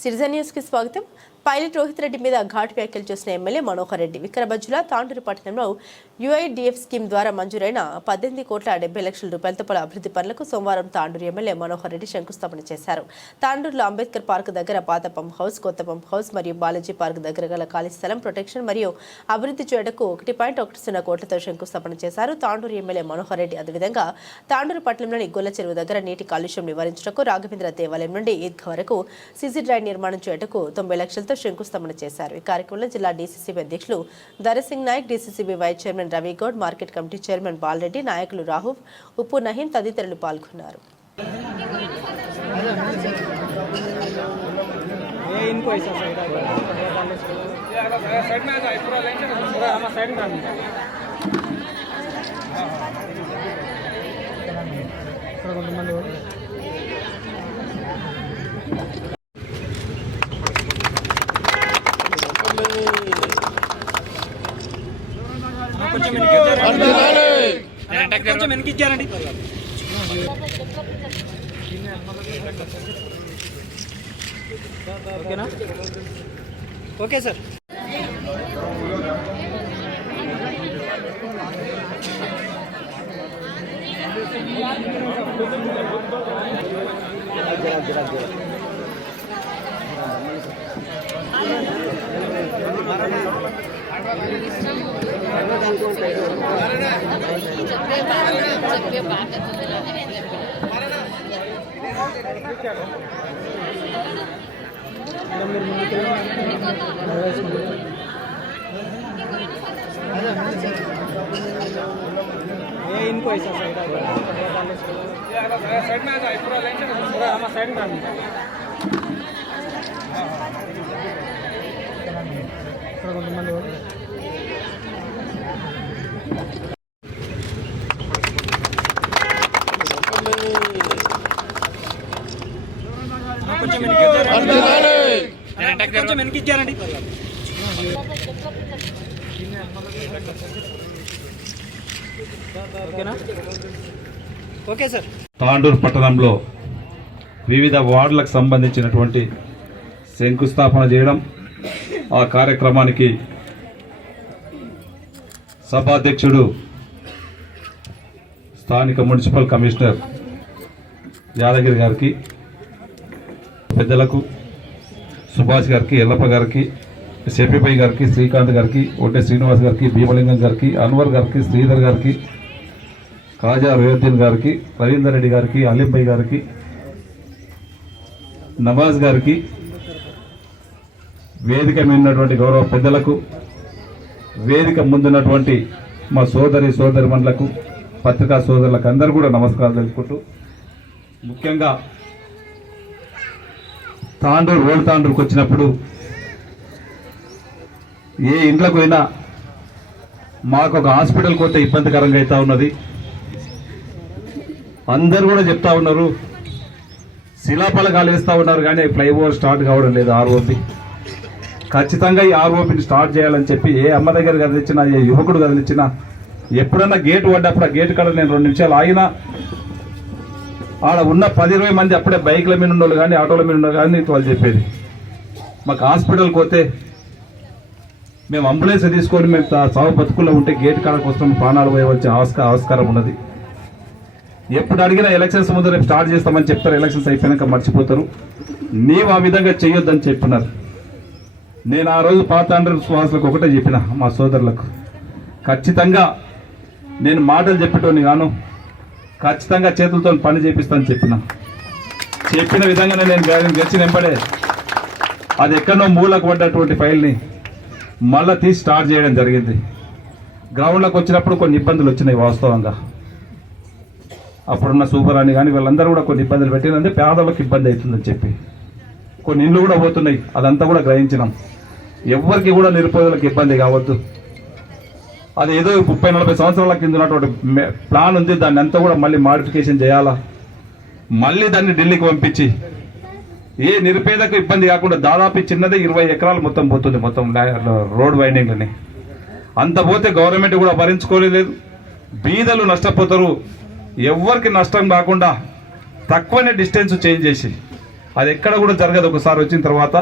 Citizen news కి స్వాగతం. Pilot Rohit Reddy మీద ఘాటు వ్యాఖ్యలు చేసిన ఎమ్మెల్యే మనోహర్ రెడ్డి వికారాబాద్ జిల్లా తాండూరు పట్టణంలో యుఐడిఎఫ్ స్కీమ్ ద్వారా మంజూరైన 18,70,00,000 పలు అభివృద్ధి పనులకు సోమవారం తాండూరు ఎమ్మెల్యే మనోహర్ రెడ్డి శంకుస్థాపన చేశారు. తాండూరులో అంబేద్కర్ పార్క్ దగ్గర పాత పంప్ హౌస్, కొత్త పంప్ హౌస్ మరియు బాలాజీ పార్క్ దగ్గర గల ఖాళీ స్థలం ప్రొటెక్షన్ మరియు అభివృద్ధి చేయటకు 1.10 కోట్లతో శంకుస్థాపన చేశారు. తాండూరు ఎమ్మెల్యే మనోహర్ రెడ్డి అదేవిధంగా తాండూరు పట్టణంలోని గొల్ల చెరువు దగ్గర నీటి కాలుష్యం నివారించటకు రాఘవేంద్ర దేవాలయం నుండి ఈద్గా వరకు సీసీ డ్రైవ్ నిర్మాణం చేయటకు 90 లక్షలతో శంకుస్థాపన చేశారు. ఈ కార్యక్రమంలో జిల్లా డీసీసీబీ అధ్యక్షులు దరసింగ్ Nayak, DCCB vice chairman Ravi Goud, market committee chairman Balareddy, నాయకులు రాహుల్, ఉప్పు నహీం తదితరులు పాల్గొన్నారు. కొంచెం వెనకిచ్చారండి. ఓకేనా? Okay sir. इनको ऐसा साइड में आ जाए पूरा लाइन से पूरा हमारा साइड में थोड़ा కొంతమంది కొంచెం వెనకిచ్చారండి. ఓకేనా? Okay sir. తాండూరు పట్టణంలో వివిధ వార్డులకు సంబంధించినటువంటి శంకుస్థాపన చేయడం, ఆ కార్యక్రమానికి సభాధ్యక్షుడు స్థానిక మున్సిపల్ కమిషనర్ యాదగిరి గారికి, పెద్దలకు సుభాష్ గారికి, ఎల్లప్ప గారికి, షఫీపై గారికి, శ్రీకాంత్ గారికి, ఒడ్డే శ్రీనివాస్ గారికి, భీమలింగం గారికి, అన్వర్ గారికి, శ్రీధర్ గారికి, కాజా రేవద్దీన్ గారికి, రవీందర్ రెడ్డి గారికి, అలీంపై గారికి, నవాజ్ గారికి, వేదిక మీద ఉన్నటువంటి గౌరవ పెద్దలకు, వేదిక ముందున్నటువంటి మా సోదరిమణులకు, పత్రికా సోదరులకు అందరూ కూడా నమస్కారాలు తెలుపుకుంటూ, ముఖ్యంగా ఓల్డ్ తాండూరుకు వచ్చినప్పుడు ఏ ఇంట్లోకి పోయినా మాకు ఒక హాస్పిటల్ పోతే ఇబ్బందికరంగా అవుతా ఉన్నది. అందరు కూడా చెప్తా ఉన్నారు, శిలాఫలకాలు వేస్తూ ఉన్నారు, కానీ ఫ్లైఓవర్ స్టార్ట్ కావడం లేదు. ఆర్ఓపి ఖచ్చితంగా ఈ ఆర్ఓపిని స్టార్ట్ చేయాలని చెప్పి ఏ అమ్మ దగ్గర కదిలిచ్చినా, ఏ యువకుడు కదిలిచ్చినా, ఎప్పుడన్నా గేటు పడ్డప్పుడు ఆ గేటు కాడ నేను 2 నిమిషాలు ఆగినా ఆడ ఉన్న 10-20 మంది అప్పుడే బైక్ల మీద ఉన్నోళ్ళు కానీ, ఆటోల మీద ఉన్నోళ్ళు కానీ వాళ్ళు చెప్పేది, మాకు హాస్పిటల్కి పోతే మేము అంబులెన్స్ తీసుకొని మేము సాగు బతుకుల్లో ఉంటే గేట్ కాడకు వస్తాం, ప్రాణాలు పోయవచ్చే ఆస్కారం ఉన్నది. ఎప్పుడు అడిగినా ఎలక్షన్స్ ముందు రేపు స్టార్ట్ చేస్తామని చెప్తారు, ఎలక్షన్స్ అయిపోయాక మర్చిపోతారు. నీవు ఆ విధంగా చేయొద్దని చెప్పినారు. నేను ఆ రోజు పాత తాండూరు సుహాసులకు ఒకటే చెప్పిన, మా సోదరులకు ఖచ్చితంగా నేను మాటలు చెప్పేటోని గాను, ఖచ్చితంగా చేతులతో పని చేపిస్తానని చెప్పిన విధంగానే నేను గెలిచి వెంబడే అది ఎక్కడో మూలకు పడ్డటువంటి ఫైల్ని మళ్ళీ తీసి స్టార్ట్ చేయడం జరిగింది. గ్రౌండ్లోకి వచ్చినప్పుడు కొన్ని ఇబ్బందులు వచ్చినాయి వాస్తవంగా. అప్పుడున్న సూపరాణి కానీ వీళ్ళందరూ కూడా కొన్ని ఇబ్బందులు పెట్టినంటే పేదలకు ఇబ్బంది అవుతుందని చెప్పి కొన్ని ఇండ్లు కూడా పోతున్నాయి. అదంతా కూడా గ్రహించినాం. ఎవరికి కూడా నిరుపేదలకు ఇబ్బంది కావద్దు. అది ఏదో 30-40 సంవత్సరాల కింద ఉన్నటువంటి ప్లాన్ ఉంది, దాన్ని అంతా కూడా మళ్ళీ మాడిఫికేషన్ చేయాలా, మళ్ళీ దాన్ని ఢిల్లీకి పంపించి ఏ నిరుపేదకు ఇబ్బంది కాకుండా దాదాపు చిన్నదే 20 ఎకరాలు మొత్తం పోతుంది, మొత్తం రోడ్ వైండింగ్లని. అంత పోతే గవర్నమెంట్ కూడా భరించుకోలేదు, బీదలు నష్టపోతారు. ఎవరికి నష్టం కాకుండా తక్కువనే డిస్టెన్స్ చేంజ్ చేసి అది ఎక్కడ కూడా జరగదు. ఒకసారి వచ్చిన తర్వాత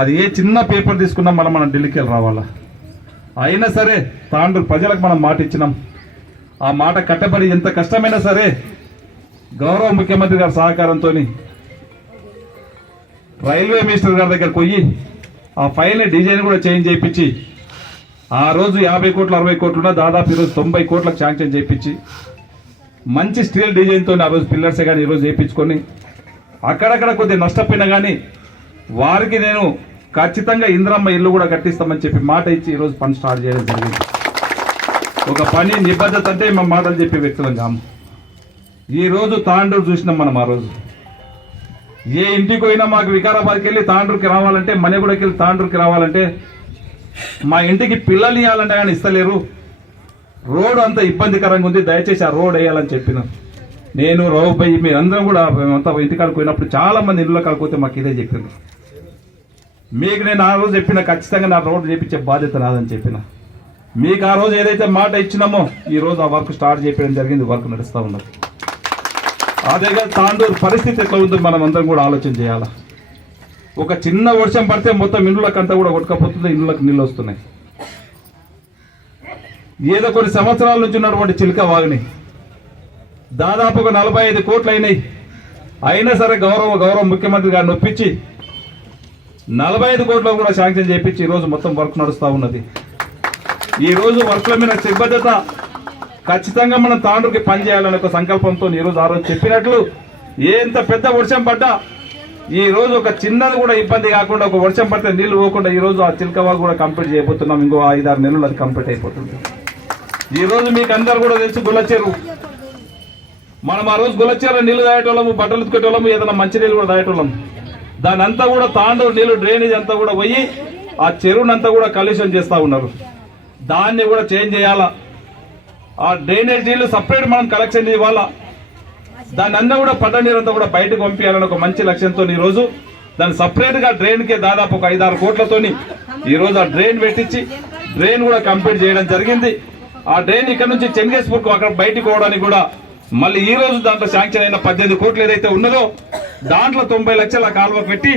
అది ఏ చిన్న పేపర్ తీసుకున్నా మనం ఢిల్లీకి వెళ్ళి రావాలా. అయినా సరే తాండూరు ప్రజలకు మనం మాట ఇచ్చినాం. ఆ మాట కట్టబడి ఎంత కష్టమైనా సరే గౌరవ ముఖ్యమంత్రి గారి సహకారంతో రైల్వే మినిస్టర్ గారి దగ్గరకు పోయి ఆ ఫైల్ డిజైన్ కూడా చేంజ్ చేయించి ఆ రోజు 50 కోట్లు 60 కోట్లున్నా దాదాపు ఈరోజు 90 కోట్లకు శాంక్షన్ చేయించి మంచి స్టీల్ డిజైన్తో ఆ రోజు పిల్లర్సే కానీ ఈరోజు చేయించుకొని అక్కడక్కడ కొద్దిగా నష్టపోయినా కానీ వారికి నేను ఖచ్చితంగా ఇంద్రమ్మ ఇల్లు కూడా కట్టిస్తామని చెప్పి మాట ఇచ్చి ఈరోజు పని స్టార్ట్ చేయడం జరిగింది. ఒక పని నిబద్ధత అంటే మా మాటలు చెప్పే వ్యక్తులం కాము. ఈ రోజు తాండూరు చూసినాం మనం. ఆ రోజు ఏ ఇంటికి పోయినా మాకు వికారాబాద్కి వెళ్ళి తాండూరుకి రావాలంటే మణిగూడకి వెళ్ళి తాండూరుకి రావాలంటే మా ఇంటికి పిల్లలు ఇవ్వాలంటే కానీ ఇస్తలేరు. రోడ్డు అంత ఇబ్బందికరంగా ఉంది, దయచేసి ఆ రోడ్ వేయాలని చెప్పిన నేను రావుపై మీరందరం కూడా అంతా ఇంటికాడికి పోయినప్పుడు చాలా మంది ఇళ్ళ కాకపోతే మాకు ఇదే చెప్పారు. మీకు నేను ఆ రోజు చెప్పిన ఖచ్చితంగా నా రోడ్డు చేపించే బాధ్యత నాదని చెప్పిన. మీకు ఆ రోజు ఏదైతే మాట ఇచ్చినామో ఈ రోజు ఆ వర్క్ స్టార్ట్ చేయడం జరిగింది. వర్క్ నడుస్తూ ఉన్నది. అదేగా తాండూరు పరిస్థితి ఎట్లా ఉందో మనం అందరం కూడా ఆలోచన చేయాలా. ఒక చిన్న వర్షం పడితే మొత్తం ఇండ్లకంతా కూడా కొట్టుకపోతుంది, ఇండ్లకు నీళ్ళు వస్తున్నాయి. ఏదో కొన్ని సంవత్సరాల నుంచి ఉన్నటువంటి చిలుక వాగిని దాదాపు ఒక 45 కోట్లు అయినాయి. అయినా సరే గౌరవ ముఖ్యమంత్రి గారిని ఒప్పించి 45 కోట్లకు కూడా శాంక్షన్ చేయించి ఈరోజు మొత్తం వర్క్ నడుస్తూ ఉన్నది. ఈ రోజు వర్క్ల మీద నిబద్ధత ఖచ్చితంగా మనం తాండూరుకి పనిచేయాలనే ఒక సంకల్పంతో ఈరోజు ఆ రోజు చెప్పినట్లు ఎంత పెద్ద వర్షం పడ్డా ఈ రోజు ఒక చిన్నది కూడా ఇబ్బంది కాకుండా ఒక వర్షం పడితే నీళ్లు పోకుండా ఈ రోజు ఆ చిల్కవాగు కూడా కంప్లీట్ చేయబోతున్నాం. ఇంకో 5-6 నెలలు అది కంప్లీట్ అయిపోతుంది. ఈ రోజు మీకు అందరు కూడా తెలుసు గుల్లచెరువు. మనం ఆ రోజు గుల్లచెరువు నీళ్లు తాగేటోళ్ళము, బట్టలు ఉతికేటోళ్ళము, ఏదైనా మంచినీళ్ళు కూడా తాగేటోళ్ళము. దాని అంతా కూడా తాండూరు నీళ్లు డ్రైనేజ్ అంతా కూడా పోయి ఆ చెరువునంతా కూడా కలుషితం చేస్తూ ఉన్నారు. దాన్ని కూడా చేంజ్ చేయాలా. ఆ డ్రైనేజ్ నీళ్లు సపరేట్ మనం కలెక్షన్ ఇవ్వాలా. దాన్ని అన్నా కూడా పడ్డ నీరంతా కూడా బయటకు పంపించాలని ఒక మంచి లక్ష్యంతో ఈ రోజు దాన్ని సపరేట్ గా డ్రైన్ కే దాదాపు ఒక 5-6 కోట్లతోని ఈ రోజు ఆ డ్రైన్ పెట్టించి డ్రైన్ కూడా కంప్లీట్ చేయడం జరిగింది. ఆ డ్రైన్ ఇక్కడ నుంచి చెంగేశ్పూర్ కు అక్కడ బయటకు పోవడానికి కూడా మళ్ళీ ఈ రోజు దాంట్లో శాంక్షన్ అయిన 18 కోట్లు ఏదైతే ఉన్నదో దాంట్లో 90 లక్షల కాలువ పెట్టి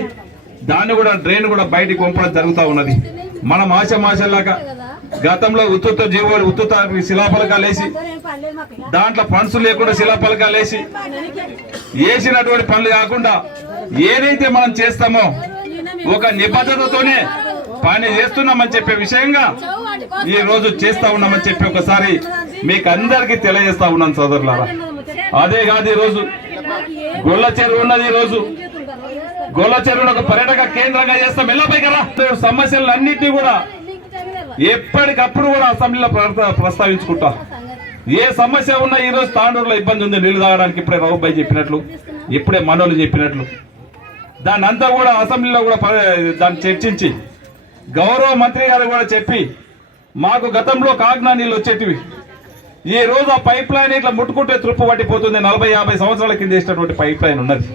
దాన్ని కూడా డ్రైన్ కూడా బయటకు పంపడం జరుగుతూ ఉన్నది. మనం ఆశలాగా గతంలో ఉత్తుత శిలాఫలకాలు వేసి దాంట్లో ఫండ్స్ లేకుండా శిలాఫలకాలు వేసి వేసినటువంటి పనులు కాకుండా ఏదైతే మనం చేస్తామో ఒక నిబద్ధతతోనే పని చేస్తున్నామని చెప్పే విషయంగా ఈ రోజు చేస్తా ఉన్నామని చెప్పి ఒకసారి మీకు అందరికీ తెలియజేస్తా ఉన్నాను సోదరులారా. అదే కాదు ఈ రోజు గొల్ల చెరువు ఉన్నది. ఈ రోజు గొల్ల చెరువును ఒక పర్యాటక కేంద్రంగా చేస్తాం. వెళ్ళపై కదా సమస్యలన్నింటినీ కూడా ఎప్పటికప్పుడు కూడా అసెంబ్లీలో ప్రస్తావించుకుంటా. ఏ సమస్య ఉన్నా ఈ రోజు తాండూరులో ఇబ్బంది ఉంది నీళ్లు తాగడానికి, ఇప్పుడే రావుబాయి చెప్పినట్లు, ఇప్పుడే మనోళ్ళు చెప్పినట్లు దాన్ని అంతా కూడా అసెంబ్లీలో కూడా దాన్ని చర్చించి గౌరవ మంత్రి గారు కూడా చెప్పి మాకు గతంలో కాగ్నా నీళ్ళు వచ్చేటివి ఈ రోజు ఆ పైప్ లైన్ ఇట్లా ముట్టుకుంటే త్రుప్పు పట్టిపోతుంది. 40-50 సంవత్సరాల కింద వేసినటువంటి పైప్ లైన్ ఉన్నది.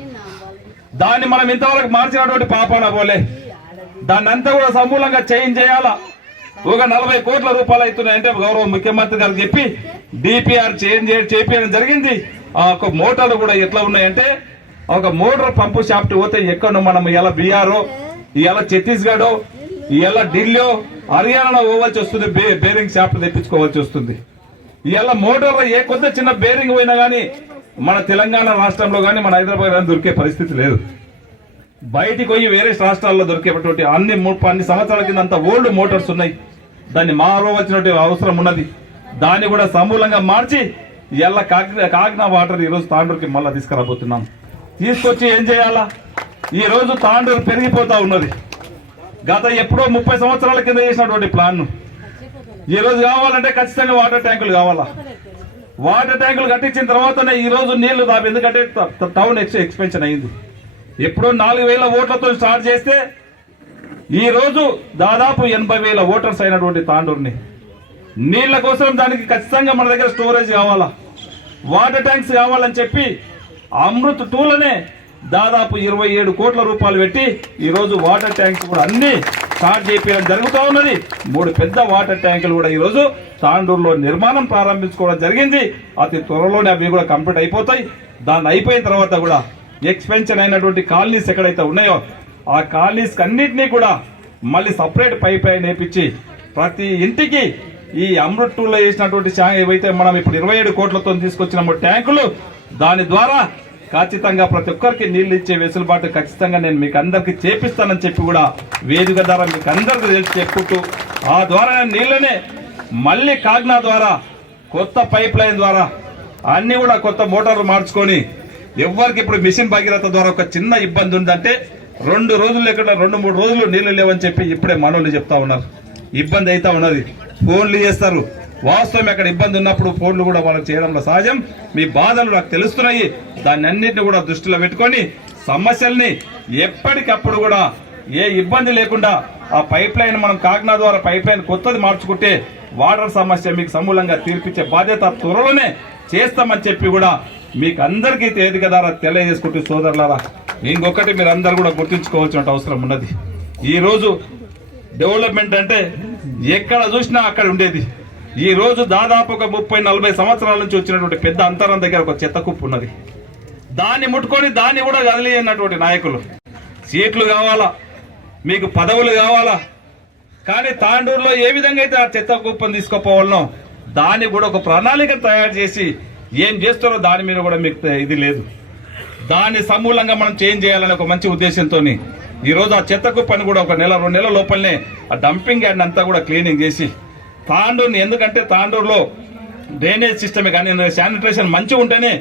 దాన్ని మనం ఇంతవరకు మార్చినటువంటి పాపాన పోలే. దాన్ని అంతా కూడా సమూలంగా చేంజ్ చేయాలా. ఒక 40 కోట్ల రూపాయలు అవుతున్నాయంటే గౌరవ ముఖ్యమంత్రి గారు చెప్పి డిపిఆర్ చేయించడం జరిగింది. ఆ ఒక మోటార్లు కూడా ఎట్లా ఉన్నాయంటే ఒక మోటార్ పంపు షాఫ్ట్ పోతే ఎక్కడో మనం ఇలా బీహారో ఇలా ఛత్తీస్గఢ్ ఇలా ఢిల్లీ హర్యానా పోవాల్సి వస్తుంది. బేరింగ్ షాఫ్ట్ తెప్పించుకోవాల్సి వస్తుంది. ఇలా మోటార్లో ఏ కొత్త చిన్న బేరింగ్ పోయినా కానీ మన తెలంగాణ రాష్ట్రంలో కానీ మన హైదరాబాద్ కానీ దొరికే పరిస్థితి లేదు. బయటికి పోయి వేరే రాష్ట్రాల్లో దొరికేటువంటి అన్ని సంవత్సరాల కింద అంత ఓల్డ్ మోటార్స్ ఉన్నాయి. దాన్ని మారవలసినటువంటి అవసరం ఉన్నది. దాన్ని కూడా సమూలంగా మార్చి ఇలా కాగ్నా వాటర్ ఈ రోజు తాండూరుకి మళ్ళా తీసుకురాబోతున్నాం. తీసుకొచ్చి ఏం చేయాలా. ఈ రోజు తాండూరు పెరిగిపోతా ఉన్నది. గత ఎప్పుడో 30 సంవత్సరాల కింద చేసినటువంటి ప్లాన్ ఈ రోజు కావాలంటే ఖచ్చితంగా వాటర్ ట్యాంకులు కావాలా. వాటర్ ట్యాంకులు కట్టించిన తర్వాతనే ఈ రోజు నీళ్లు ఎందుకంటే టౌన్ ఎక్స్పెన్షన్ అయింది. ఎప్పుడో 4,000 ఓట్లతో స్టార్ట్ చేస్తే ఈ రోజు దాదాపు 80,000 ఓటర్స్ అయినటువంటి తాండూరుని నీళ్ల కోసం దానికి ఖచ్చితంగా మన దగ్గర స్టోరేజ్ కావాలా, వాటర్ ట్యాంక్స్ కావాలని చెప్పి అమృత్ 2లోనే దాదాపు 27 కోట్ల రూపాయలు పెట్టి ఈ రోజు వాటర్ ట్యాంక్స్ కూడా అన్ని స్టార్ట్ చేయడం జరుగుతూ ఉన్నది. 3 పెద్ద వాటర్ ట్యాంకులు కూడా ఈ రోజు తాండూరులో నిర్మాణం ప్రారంభించుకోవడం జరిగింది. అతి త్వరలోనే అవి కూడా కంప్లీట్ అయిపోతాయి. దాన్ని అయిపోయిన తర్వాత కూడా ఎక్స్పెన్షన్ అయినటువంటి కాలనీస్ ఎక్కడైతే ఉన్నాయో ఆ కాలనీస్ అన్నింటినీ కూడా మళ్ళీ సపరేట్ పైప్ లైన్ వేపించి ప్రతి ఇంటికి ఈ అమృత్ 2లో వేసినటువంటి ఏవైతే మనం ఇప్పుడు 27 కోట్లతో తీసుకొచ్చిన ట్యాంకులు దాని ద్వారా ఖచ్చితంగా ప్రతి ఒక్కరికి నీళ్లు ఇచ్చే వెసులుబాటు ఖచ్చితంగా నేను మీకు అందరికి చేపిస్తానని చెప్పి కూడా వేదిక ద్వారా మీకు అందరికి చెప్పుకుంటూ ఆ ద్వారా నీళ్ళనే మళ్ళీ కాగ్నా ద్వారా కొత్త పైప్ లైన్ ద్వారా అన్ని కూడా కొత్త మోటార్లు మార్చుకొని ఎవరికి ఇప్పుడు మిషన్ భగీరథ ద్వారా ఒక చిన్న ఇబ్బంది ఉందంటే 2 రోజులు లేకుండా 2-3 రోజులు నీళ్లు లేవని చెప్పి ఇప్పుడే మనోళ్ళు చెప్తా ఉన్నారు. ఇబ్బంది అయితే ఉన్నది, ఫోన్లు చేస్తారు. వాస్తవం అక్కడ ఇబ్బంది ఉన్నప్పుడు ఫోన్లు కూడా వాళ్ళకి చేయడంలో సహజం. మీ బాధలు నాకు తెలుస్తున్నాయి. దాన్ని అన్నింటినీ కూడా దృష్టిలో పెట్టుకొని సమస్యల్ని ఎప్పటికప్పుడు కూడా ఏ ఇబ్బంది లేకుండా ఆ పైప్ లైన్ మనం కాగ్నా ద్వారా పైప్ లైన్ కొత్తది మార్చుకుంటే వాటర్ సమస్య మీకు సమూలంగా తీర్పిచ్చే బాధ్యత త్వరలోనే చేస్తామని చెప్పి కూడా మీకు అందరికీ వేదిక ద్వారా తెలియజేసుకుంటూ సోదరులారా, ఇంకొకటి మీరు అందరు కూడా గుర్తుంచుకోవాల్సిన అవసరం ఉన్నది. ఈ రోజు డెవలప్మెంట్ అంటే ఎక్కడ చూసినా అక్కడ ఉండేది. ఈ రోజు దాదాపు ఒక 30-40 సంవత్సరాల నుంచి వచ్చినటువంటి పెద్ద అంతరం దగ్గర ఒక చెత్త కుప్పు ఉన్నది. దాన్ని ముట్టుకొని దాన్ని కూడా కదిలినటువంటి నాయకులు సీట్లు కావాలా, మీకు పదవులు కావాలా, కానీ తాండూరులో ఏ విధంగా అయితే ఆ చెత్త కుప్పను తీసుకోపోవాలనో దాన్ని కూడా ఒక ప్రణాళిక తయారు చేసి ఏం చేస్తారో దాని మీద కూడా మీకు ఇది లేదు. దాన్ని సమూలంగా మనం చేంజ్ చేయాలనే ఒక మంచి ఉద్దేశంతో ఈ రోజు ఆ చెత్త కుప్పని కూడా ఒక 1-2 నెలల లోపలనే ఆ డంపింగ్ యార్డ్ అంతా కూడా క్లీనింగ్ చేసి తాండూరుని, ఎందుకంటే తాండూరులో డ్రైనేజ్ సిస్టమే కానీ శానిటేషన్ మంచిగా ఉంటేనే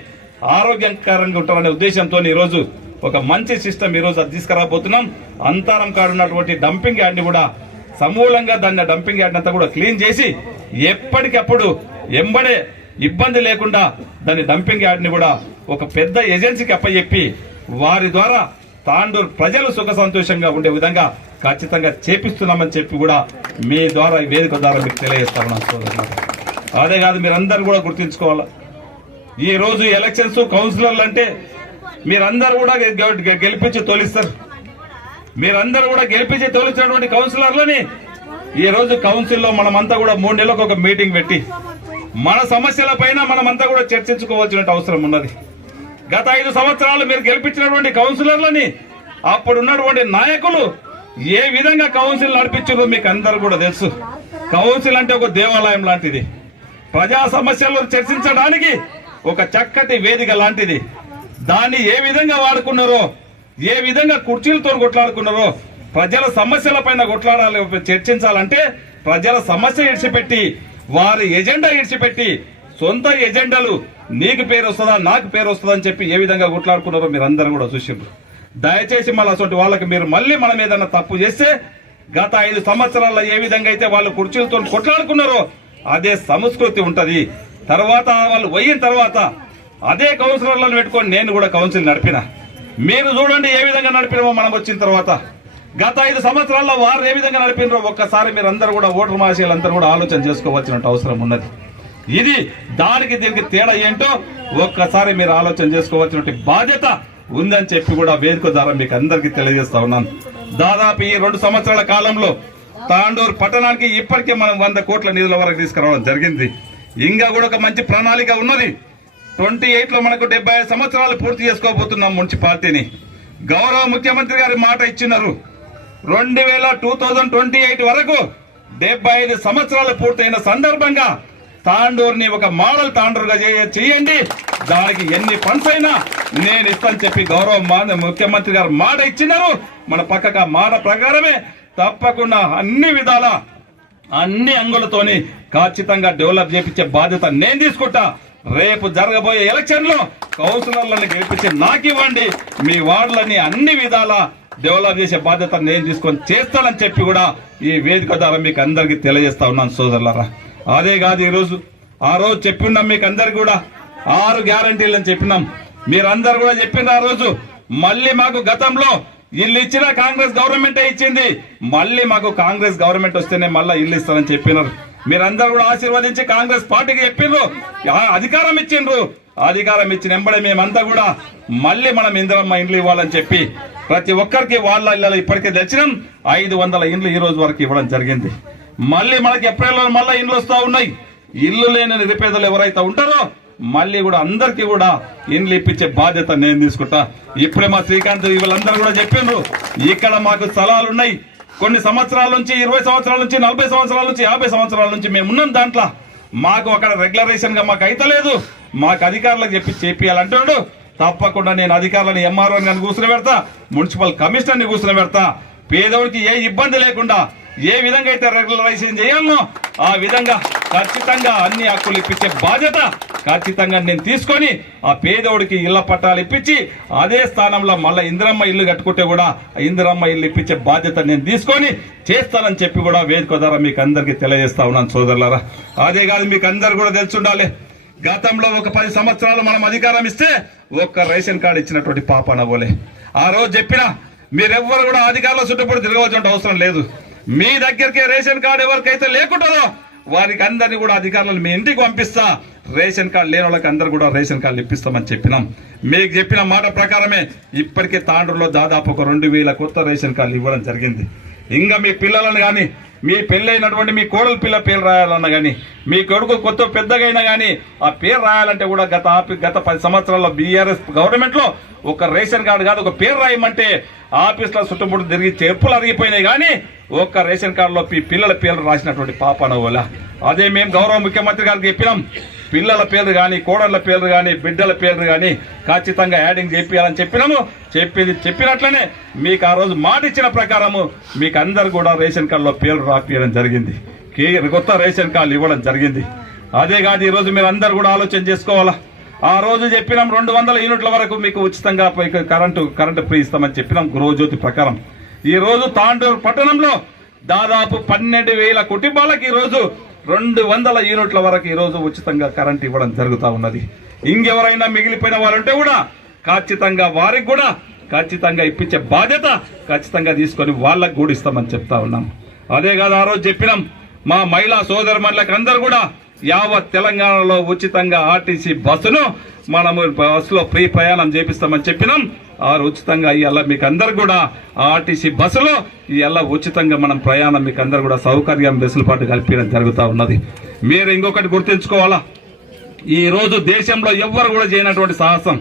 ఆరోగ్యకరంగా ఉంటారనే ఉద్దేశంతో ఈ రోజు ఒక మంచి సిస్టమ్ ఈ రోజు అది తీసుకురాబోతున్నాం. అంతరం కాడున్నటువంటి డంపింగ్ యార్డ్ ని కూడా సమూలంగా దాన్ని డంపింగ్ యార్డ్ అంతా కూడా క్లీన్ చేసి ఎప్పటికప్పుడు ఎంబడే ఇబ్బంది లేకుండా దాని డంపింగ్ యార్డ్ ని కూడా ఒక పెద్ద ఏజెన్సీకి అప్పచెప్పి వారి ద్వారా తాండూరు ప్రజలు సుఖ సంతోషంగా ఉండే విధంగా ఖచ్చితంగా చేపిస్తున్నామని చెప్పి కూడా మీ ద్వారా ఈ వేదిక ద్వారా మీకు తెలియజేస్తాను సోదరులు. అదే కాదు, మీరందరూ కూడా గుర్తుంచుకోవాలా, ఈ రోజు ఎలక్షన్స్ కౌన్సిలర్లు అంటే మీరందరూ కూడా గెలిపించి తోలిస్తారు. మీరందరూ కూడా గెలిపించి తోలించినటువంటి కౌన్సిలర్లని ఈ రోజు కౌన్సిల్లో మనమంతా కూడా 3 నెలలకు ఒక మీటింగ్ పెట్టి మన సమస్యల పైన మనమంతా కూడా చర్చించుకోవాల్సిన అవసరం ఉన్నది. గత 5 సంవత్సరాలు మీరు గెలిపించినటువంటి కౌన్సిలర్లని అప్పుడున్నటువంటి నాయకులు ఏ విధంగా కౌన్సిల్ నడిపించారో మీకు అందరూ కూడా తెలుసు. కౌన్సిల్ అంటే ఒక దేవాలయం లాంటిది, ప్రజా సమస్యలు చర్చించడానికి ఒక చక్కటి వేదిక లాంటిది. దాన్ని ఏ విధంగా వాడుకున్నారో, ఏ విధంగా కుర్చీలతో కొట్లాడుకున్నారో, ప్రజల సమస్యల పైన కొట్లాడాలి, చర్చించాలంటే ప్రజల సమస్య ఇడిచిపెట్టి వారి ఎజెండా ఇడిచిపెట్టి సొంత ఎజెండాలు నీకు పేరు వస్తుందా నాకు పేరు వస్తుందా అని చెప్పి ఏ విధంగా కొట్లాడుకున్నారో మీరు అందరూ కూడా చూసిండ్రు. దయచేసి మళ్ళీ అటువంటి వాళ్ళకి మీరు మళ్ళీ మనం ఏదైనా తప్పు చేస్తే గత 5 సంవత్సరాల్లో ఏ విధంగా అయితే వాళ్ళు కుర్చీలతో కొట్లాడుకున్నారో అదే సంస్కృతి ఉంటది. తర్వాత వాళ్ళు పోయిన తర్వాత అదే కౌన్సిలర్లను పెట్టుకొని నేను కూడా కౌన్సిల్ నడిపిన. మీరు చూడండి ఏ విధంగా నడిపినామో మనం వచ్చిన తర్వాత. గత 5 సంవత్సరాల్లో వారు ఏ విధంగా నడిపినారో ఒక్కసారి మీరు అందరూ కూడా ఓటర్ మహాశయులందరూ కూడా ఆలోచన చేసుకోవాల్సిన అవసరం ఉన్నది. ఇది దానికి దీనికి తేడా ఏంటో ఒక్కసారి మీరు ఆలోచన చేసుకోవాల్సిన బాధ్యత ఉందని చెప్పి కూడా వేదిక ద్వారా మీకు అందరికీ తెలియజేస్తా ఉన్నాను. దాదాపు ఈ 2 సంవత్సరాల కాలంలో తాండూరు పట్టణానికి ఇప్పటికే మనం 100 కోట్ల నిధుల వరకు తీసుకురావడం జరిగింది. ఇంకా కూడా ఒక మంచి ప్రణాళిక ఉన్నది. 28లో మనకు 75 సంవత్సరాలు పూర్తి చేసుకోబోతున్నాం మున్సిపాలిటీని. గౌరవ ముఖ్యమంత్రి గారి మాట ఇచ్చినారు, 2028 వరకు 75 సంవత్సరాలు పూర్తయిన సందర్భంగా తాండూరుని ఒక మోడల్ తాండూరుగా చేయండి, దానికి ఎన్ని ఫండ్స్ అయినా నేను ఇస్తాను చెప్పి గౌరవ ముఖ్యమంత్రి గారు మాట ఇచ్చినారు. మన పక్కగా మాట ప్రకారమే తప్పకుండా అన్ని విధాల అన్ని అంగులతోని ఖచ్చితంగా డెవలప్ చేపించే బాధ్యత నేను తీసుకుంటా. రేపు జరగబోయే ఎలక్షన్ లో కౌన్సిలర్లను గెలిపించి నాకు ఇవ్వండి, మీ వార్డులని అన్ని విధాల డెవలప్ చేసే బాధ్యత నేను తీసుకొని చేస్తానని చెప్పి కూడా ఈ వేదిక ద్వారా మీకు అందరికీ తెలియజేస్తా ఉన్నాను సోదరులారా. అదే కాదు, ఆ రోజు చెప్పినాం మీకు అందరికి కూడా 6 గ్యారంటీలను చెప్పినాం. మీరందరూ కూడా చెప్పిన ఆ రోజు మళ్ళీ మాకు గతంలో ఇల్లు ఇచ్చిన కాంగ్రెస్ గవర్నమెంటే ఇచ్చింది, మళ్ళీ మాకు కాంగ్రెస్ గవర్నమెంట్ వస్తేనే మళ్ళీ ఇల్లు ఇస్తారని చెప్పినారు. మీరందరూ కూడా ఆశీర్వదించి కాంగ్రెస్ పార్టీకి చెప్పిండ్రు, అధికారం ఇచ్చిండ్రు. అధికారం ఇచ్చిన వెంబడే మేమంతా కూడా మళ్ళీ మనం ఇందిరమ్మ ఇండ్లు ఇవ్వాలని చెప్పి ప్రతి ఒక్కరికి వాళ్ళ ఇళ్ళలో ఇప్పటికే తెచ్చినాం. 500 ఇండ్లు ఈ రోజు వరకు ఇవ్వడం జరిగింది. మళ్ళీ మనకి ఏప్రిల్లో మళ్ళీ ఇండ్లు వస్తూ ఉన్నాయి. ఇల్లు లేని నిరుపేదలు ఎవరైతే ఉంటారో మళ్ళీ కూడా అందరికీ కూడా ఇండ్లు ఇప్పించే బాధ్యత నేను తీసుకుంటా. ఇప్పుడే మా శ్రీకాంత్ వీళ్ళందరూ కూడా చెప్పిండ్రు, ఇక్కడ మాకు స్థలాలు ఉన్నాయి. కొన్ని సంవత్సరాల నుంచి 20 సంవత్సరాల నుంచి 40 సంవత్సరాల నుంచి 50 సంవత్సరాల నుంచి మేము ఉన్నాం దాంట్లో. మాకు అక్కడ రెగ్యులరేషన్ గా మాకు అయితలేదు, మాకు అధికారులకు చెప్పియాలంటాడు. తప్పకుండా నేను అధికారులను ఎంఆర్ఓ గారిని కూర్చుని పెడతా, మున్సిపల్ కమిషనర్ ని కూర్చుని పెడతా. పేదోడికి ఏ ఇబ్బంది లేకుండా ఏ విధంగా అయితే రెగ్యులరైజేషన్ చేయాలనో ఆ విధంగా ఖచ్చితంగా అన్ని హక్కులు ఇప్పించే బాధ్యత ఖచ్చితంగా నేను తీసుకొని ఆ పేదోడికి ఇళ్ల పట్టాలు ఇప్పించి అదే స్థానంలో మళ్ళీ ఇందిరమ్మ ఇల్లు కట్టుకుంటే కూడా ఇందిరమ్మ ఇల్లు ఇప్పించే బాధ్యత నేను తీసుకొని చేస్తానని చెప్పి కూడా వేదిక ద్వారా మీకు అందరికీ తెలియజేస్తా ఉన్నాను సోదరులారా. అదే కాదు, మీకు అందరు కూడా తెలిసి ఉండాలి, గతంలో ఒక 10 సంవత్సరాలు మనం అధికారం ఇస్తే ఒక్క రేషన్ కార్డు ఇచ్చినటువంటి పాపన పోలే. ఆ రోజు చెప్పినా మీరెవ్వరు కూడా అధికారుల చుట్టూ తిరగవలసిన అవసరం లేదు. మీ దగ్గరికి రేషన్ కార్డు ఎవరికైతే లేకుంటుందో వారికి అందరినీ కూడా అధికారులను మీ ఇంటికి పంపిస్తా. రేషన్ కార్డు లేని వాళ్ళకి అందరు కూడా రేషన్ కార్డులు ఇప్పిస్తామని చెప్పినాం. మీకు చెప్పిన మాట ప్రకారమే ఇప్పటికే తాండ్రులో దాదాపు ఒక 2000 కొత్త రేషన్ కార్డులు ఇవ్వడం జరిగింది. ఇంకా మీ పిల్లలను కానీ, మీ పెళ్ళైనటువంటి మీ కోడల పిల్ల పేరు రాయాలన్నా కానీ, మీ కొడుకు కొత్త పెద్దగైనా కానీ ఆ పేరు రాయాలంటే కూడా గత 10 సంవత్సరాల్లో బీఆర్ఎస్ గవర్నమెంట్ లో ఒక రేషన్ కార్డు కాదు, ఒక పేరు రాయమంటే ఆఫీసులో చుట్టుముట్టు తిరిగి చెప్పులు అరిగిపోయినాయి కానీ ఒక్క రేషన్ కార్డులో పిల్లల పేర్లు రాసినటువంటి పాపన వల్ల. అదే మేము గౌరవ ముఖ్యమంత్రి గారికి చెప్పినాం, పిల్లల పేర్లు కానీ, కోడళ్ల పేర్లు కానీ, బిడ్డల పేర్లు కానీ ఖచ్చితంగా యాడింగ్ చేపియాలని చెప్పినాము. చెప్పినట్లనే మీకు ఆ రోజు మాట ఇచ్చిన ప్రకారము మీకు అందరు కూడా రేషన్ కార్డులో పేర్లు రాపియడం జరిగింది, కొత్త రేషన్ కార్డులు ఇవ్వడం జరిగింది. అదే కాదు, ఈ రోజు మీరు అందరు కూడా ఆలోచన చేసుకోవాలా. ఆ రోజు చెప్పినాం 200 యూనిట్ల వరకు మీకు ఉచితంగా కరెంటు ఫ్రీ ఇస్తామని చెప్పినాం గృహజ్యోతి ప్రకారం. ఈ రోజు తాండూరు పట్టణంలో దాదాపు 12,000 కుటుంబాలకు ఈ రోజు 200 యూనిట్ల వరకు ఈ రోజు ఉచితంగా కరెంట్ ఇవ్వడం జరుగుతా ఉన్నది. ఇంకెవరైనా మిగిలిపోయిన వారుంటే కూడా ఖచ్చితంగా వారికి కూడా ఖచ్చితంగా ఇప్పించే బాధ్యత ఖచ్చితంగా తీసుకొని వాళ్ళకు కూడా ఇస్తామని చెప్తా ఉన్నాం. అదే కాదు, ఆ రోజు చెప్పినాం మా మహిళా సోదరుమణులకు అందరూ కూడా యావత్ తెలంగాణలో ఉచితంగా ఆర్టీసీ బస్సును మనము బస్సులో ఫ్రీ ప్రయాణం చేపిస్తామని చెప్పినాం. ఆ ఉచితంగా ఇవాళ మీకు అందరు కూడా ఆర్టీసీ బస్సులో ఇవాళ ఉచితంగా మనం ప్రయాణం మీకు అందరు కూడా సౌకర్యం వెసులుబాటు కల్పించడం జరుగుతూ ఉన్నది. మీరు ఇంకొకటి గుర్తుంచుకోవాలా, ఈ రోజు దేశంలో ఎవ్వరు కూడా చేయనటువంటి సాహసం.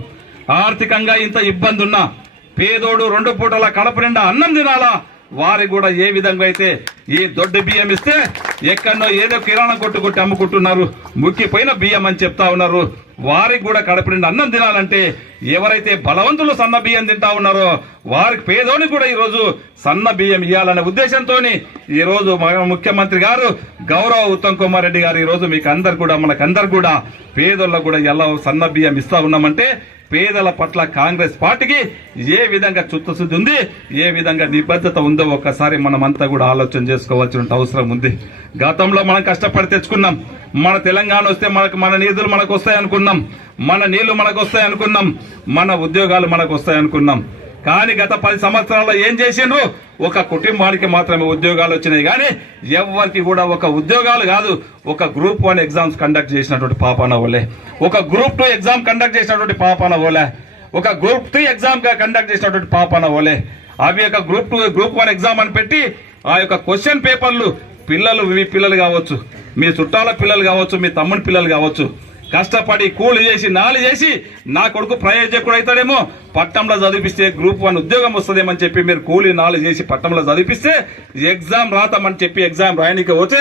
ఆర్థికంగా ఇంత ఇబ్బంది ఉన్నా పేదోడు 2 పూటల కడప నిండా అన్నం తినాలా, వారి కూడా ఏ విధంగా అయితే ఈ దొడ్డు బియ్యం ఇస్తే ఎక్కడో ఏదో కిరాణా కొట్టుకొట్టి అమ్ముకుంటున్నారు, ముక్కిపోయిన బియ్యం అని చెప్తా ఉన్నారు. వారికి కూడా కడుపు నిండా అన్నం తినాలంటే ఎవరైతే బలవంతులు సన్న బియ్యం తింటా ఉన్నారో వారికి పేదోనికి కూడా ఈ రోజు సన్న బియ్యం ఇవ్వాలనే ఉద్దేశంతో ఈ రోజు ముఖ్యమంత్రి గారు గౌరవ ఉత్తమ్ కుమార్ రెడ్డి గారు ఈ రోజు మీకు అందరు కూడా మనకందరు కూడా పేదోళ్ళకు కూడా ఎలా సన్న బియ్యం ఇస్తా ఉన్నామంటే పేదల పట్ల కాంగ్రెస్ పార్టీకి ఏ విధంగా చిత్తశుద్ధి ఉంది, ఏ విధంగా నిబద్ధత ఉందో ఒక్కసారి మనమంతా కూడా ఆలోచన చేసుకోవాల్సిన అవసరం ఉంది. గతంలో మనం కష్టపడి తెచ్చుకున్నాం, మన తెలంగాణ వస్తే మన నిధులు మనకు వస్తాయి అనుకున్నాం, మన నీళ్లు మనకు వస్తాయి అనుకున్నాం, మన ఉద్యోగాలు మనకు వస్తాయి అనుకున్నాం. కానీ గత 10 సంవత్సరాల్లో ఏం చేసిండ్రు, ఒక కుటుంబానికి మాత్రమే ఉద్యోగాలు వచ్చినాయి కానీ ఎవరికి కూడా ఒక ఉద్యోగాలు కాదు. ఒక గ్రూప్ 1 ఎగ్జామ్స్ కండక్ట్ చేసినటువంటి పాపాన ఓలే, ఒక గ్రూప్ 2 ఎగ్జామ్ కండక్ట్ చేసినటువంటి పాపాన ఓలే, ఒక గ్రూప్ 3 ఎగ్జామ్ కండక్ట్ చేసినటువంటి పాపాన ఓలే. అవి ఒక గ్రూప్ 1 ఎగ్జామ్ అని పెట్టి ఆ యొక్క క్వశ్చన్ పేపర్లు మీ పిల్లలు కావచ్చు, మీ చుట్టాల పిల్లలు కావచ్చు, మీ తమ్ముని పిల్లలు కావచ్చు, కష్టపడి కూలి చేసి నాలి చేసి నా కొడుకు ప్రయోజకుడు అవుతాడేమో, పట్టణంలో చదివిస్తే గ్రూప్ 1 ఉద్యోగం వస్తుందేమని చెప్పి మీరు కూలి నాలి చేసి పట్టణంలో చదివిస్తే ఎగ్జామ్ రాతామని చెప్పి ఎగ్జామ్ రాయడానికి పోతే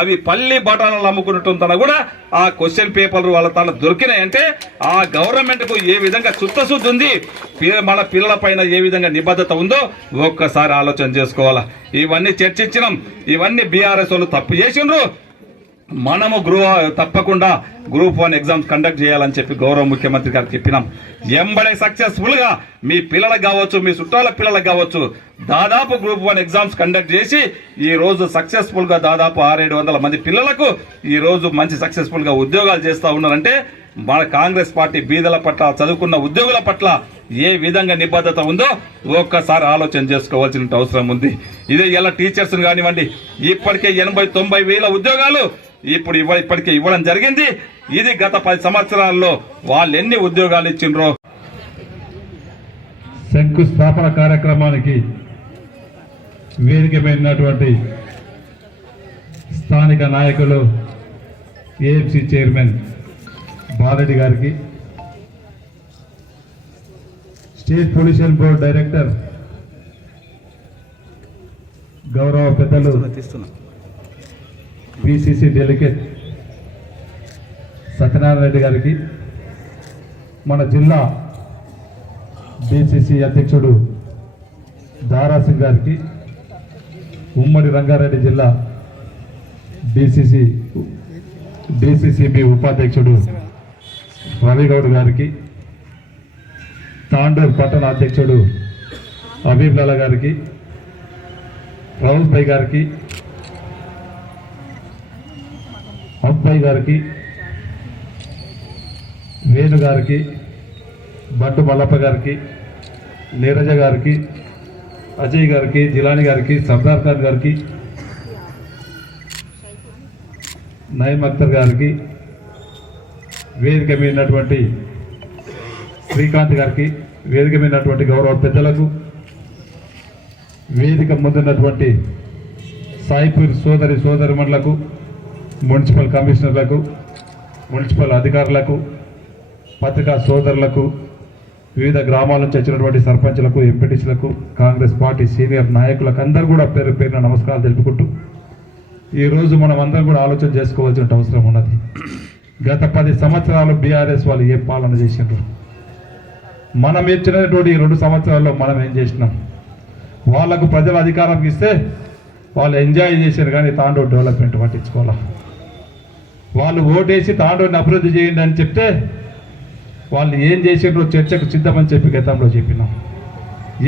అవి పల్లి బఠానాలు అమ్ముకున్నట్టు కూడా ఆ క్వశ్చన్ పేపర్లు వాళ్ళ తన దొరికినాయంటే ఆ గవర్నమెంట్ కు ఏ విధంగా చిత్తశుద్ధి ఉంది, మన పిల్లల పైన ఏ విధంగా నిబద్ధత ఉందో ఒక్కసారి ఆలోచన చేసుకోవాలా. ఇవన్నీ చర్చించినాం, ఇవన్నీ బీఆర్ఎస్ వాళ్ళు తప్పు చేసిండ్రు. మనము తప్పకుండా గ్రూప్ 1 ఎగ్జామ్స్ కండక్ట్ చేయాలని చెప్పి గౌరవ ముఖ్యమంత్రి గారు చెప్పినాం. ఎంబడే సక్సెస్ఫుల్ గా మీ పిల్లలకు కావచ్చు, మీ చుట్టాల పిల్లలకు కావచ్చు దాదాపు గ్రూప్ 1 ఎగ్జామ్స్ కండక్ట్ చేసి ఈ రోజు సక్సెస్ఫుల్ గా దాదాపు 600-700 మంది పిల్లలకు ఈ రోజు మంచి సక్సెస్ఫుల్ గా ఉద్యోగాలు చేస్తా ఉన్నారంటే మన కాంగ్రెస్ పార్టీ బీదల పట్ల, చదువుకున్న ఉద్యోగుల పట్ల ఏ విధంగా నిబద్ధత ఉందో ఒక్కసారి ఆలోచన చేసుకోవాల్సిన అవసరం ఉంది. ఇదే ఇలా టీచర్స్ కానివ్వండి, ఇప్పటికే 80-90 వేల ఉద్యోగాలు ఇప్పటికే ఇవ్వడం జరిగింది. ఇది గత 10 సంవత్సరాల్లో వాళ్ళు ఎన్ని ఉద్యోగాలు ఇచ్చిండ్రో. శంకుస్థాపన కార్యక్రమానికి వేదికమైనటువంటి స్థానిక నాయకులు, ఏఎంసీ చైర్మన్ బాలరెడ్డి గారికి, స్టేట్ పొల్యూషన్ బోర్డు డైరెక్టర్ గౌరవ పెద్దలు పిసిసి డెలిగేట్ సత్యనారాయణ రెడ్డి గారికి, మన జిల్లా డిసిసి అధ్యక్షుడు దారాసింగ్ గారికి, ఉమ్మడి రంగారెడ్డి జిల్లా డిసిసిబి ఉపాధ్యక్షుడు రవిగౌడ్ గారికి, తాండూరు పట్టణ అధ్యక్షుడు అబీబ్లాలా గారికి, రౌల్ భాయ్ గారికి, అబ్బాయి గారికి, వేణు గారికి, బంటు మల్లప్ప గారికి, నీరజ గారికి, అజయ్ గారికి, జిలాని గారికి, సర్దార్ ఖాన్ గారికి, నయీం అఖ్తర్ గారికి, వేదిక మీద ఉన్నటువంటి శ్రీకాంత్ గారికి, వేదిక మీద ఉన్నటువంటి గౌరవ పెద్దలకు, వేదిక ముందున్నటువంటి సాయిపూర్ సోదరిమణులకు, మున్సిపల్ కమిషనర్లకు, మున్సిపల్ అధికారులకు, పత్రికా సోదరులకు, వివిధ గ్రామాల నుంచి వచ్చినటువంటి సర్పంచులకు, ఎంపీటీసీలకు, కాంగ్రెస్ పార్టీ సీనియర్ నాయకులకు అందరూ కూడా పేరు పేరున నమస్కారాలు తెలుపుకుంటూ, ఈరోజు మనం అందరం కూడా ఆలోచన చేసుకోవాల్సిన అవసరం ఉన్నది. గత 10 సంవత్సరాలు బీఆర్ఎస్ వాళ్ళు ఏ పాలన చేసినారు, మనం ఇచ్చినటువంటి 2 సంవత్సరాల్లో మనం ఏం చేసినాం? వాళ్లకు ప్రజల అధికారం ఇస్తే వాళ్ళు ఎంజాయ్ చేశారు, కానీ తాండూరు డెవలప్మెంట్ పట్టించుకోవాలా. వాళ్ళు ఓటేసి తాండూరుని అభివృద్ధి చేయండి అని చెప్తే వాళ్ళు ఏం చేసిండ్రో చర్చకు సిద్ధమని చెప్పి గతంలో చెప్పినాం.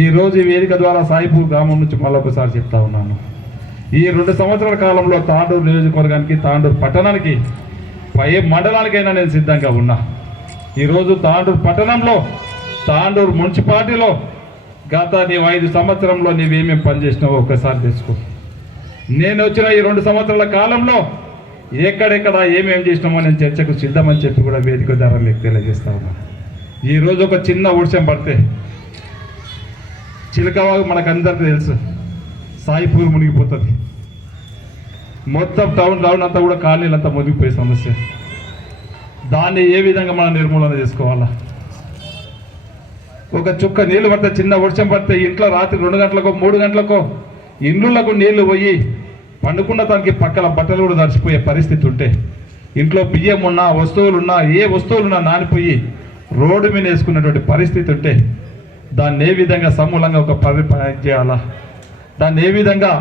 ఈరోజు ఈ వేదిక ద్వారా సాయిపూర్ గ్రామం నుంచి మళ్ళొకసారి చెప్తా ఉన్నాను, ఈ 2 సంవత్సరాల కాలంలో తాండూరు నియోజకవర్గానికి, తాండూరు పట్టణానికి, పై మండలానికైనా నేను సిద్ధంగా ఉన్నా. ఈరోజు తాండూరు పట్టణంలో, తాండూరు మున్సిపాలిటీలో గత 5 సంవత్సరంలో నీవేమేమి పనిచేసినావో ఒక్కసారి తెలుసుకో. నేను వచ్చిన ఈ 2 సంవత్సరాల కాలంలో ఎక్కడెక్కడ ఏమేమి చేసినామో నేను చర్చకు సిద్ధమని చెప్పి కూడా వేదిక ద్వారా మీకు తెలియజేస్తా ఉన్నా. ఈరోజు ఒక చిన్న వర్షం పడితే చిలకవాగు మనకందరికీ తెలుసు, సాయిపూర్ మునిగిపోతుంది. మొత్తం టౌన్ అంతా కూడా కాలనీలంతా మునిగిపోయే సమస్య. దాన్ని ఏ విధంగా మనం నిర్మూలన చేసుకోవాలా? ఒక చుక్క నీళ్లు పడితే, చిన్న వర్షం పడితే ఇంట్లో రాత్రి 2 గంటలకో 3 గంటలకో ఇండ్లకు నీళ్లు పోయి పండుకున్న దానికి పక్కన బట్టలు కూడా తడిచిపోయే పరిస్థితి ఉంటే, ఇంట్లో బియ్యం ఉన్నా, వస్తువులున్నా, ఏ వస్తువులున్నా నానిపోయి రోడ్డు మీద వేసుకున్నటువంటి పరిస్థితి ఉంటే, దాన్ని ఏ విధంగా సమూలంగా ఒక పరిపాలన చేయాలా? దాన్ని ఏ విధంగా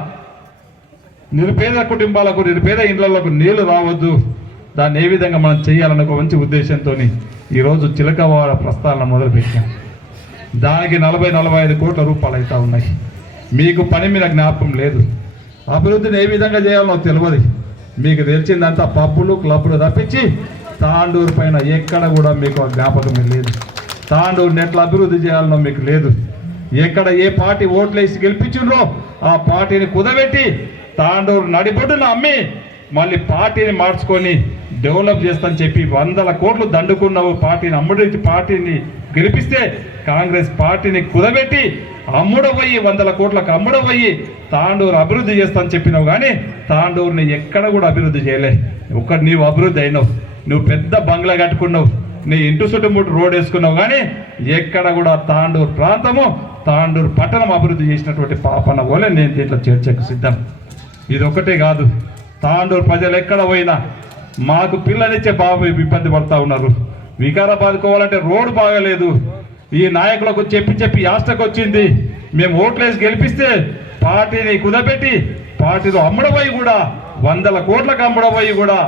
నిరుపేద కుటుంబాలకు, నిరుపేద ఇండ్లకు నీళ్లు రావద్దు, దాన్ని ఏ విధంగా మనం చేయాలన్న ఒక మంచి ఉద్దేశంతో ఈరోజు చిలకవాడ ప్రస్తావన మొదలుపెట్టాం. దానికి 40-45 కోట్ల రూపాయలు అవుతా ఉన్నాయి. మీకు పని మీద జ్ఞాపకం లేదు. అభివృద్ధిని ఏ విధంగా చేయాలో తెలియదు. మీకు తెలిసిందంతా పబ్బులు, క్లబ్బులు తప్పించి తాండూరు పైన ఎక్కడ కూడా మీకు జ్ఞాపకం లేదు. తాండూరుని ఎట్లా అభివృద్ధి చేయాలనో మీకు లేదు. ఎక్కడ ఏ పార్టీ ఓట్లేసి గెలిపించిండ్రో ఆ పార్టీని కుదబెట్టి తాండూరు నడిబొడ్డున అమ్మి మళ్ళీ పార్టీని మార్చుకొని డెవలప్ చేస్తానని చెప్పి 100 కోట్లు దండుకున్నావు. పార్టీని అమ్ముడి, పార్టీని గెలిపిస్తే కాంగ్రెస్ పార్టీని కుదబెట్టి అమ్ముడపోయి 100 కోట్లకు అమ్ముడపోయి తాండూరు అభివృద్ధి చేస్తానని చెప్పినావు, కానీ తాండూరుని ఎక్కడ కూడా అభివృద్ధి చేయలే. నీవు అభివృద్ధి అయినావు, నువ్వు పెద్ద బంగ్లా కట్టుకున్నావు, నీ ఇంటి చుట్టుముట్టు రోడ్ వేసుకున్నావు, కానీ ఎక్కడ కూడా తాండూరు ప్రాంతము, తాండూరు పట్టణం అభివృద్ధి చేసినటువంటి పాపన పోలే. నేను దీంట్లో చర్చకు సిద్ధం. ఇది ఒకటే కాదు, తాండూరు ప్రజలు ఎక్కడ పోయినా మాకు పిల్లనిచ్చే బాబు ఇబ్బంది పడతా ఉన్నారు. వికారాబాద్ పోవాలంటే రోడ్డు బాగలేదు. ఈ నాయకులకు చెప్పి యాస్టకు వచ్చింది. మేము ఓట్లేసి గెలిపిస్తే పార్టీని కుదబెట్టి పార్టీలో అమ్ముడపోయి కూడా 100 కోట్లకు అమ్ముడపోయి కూడా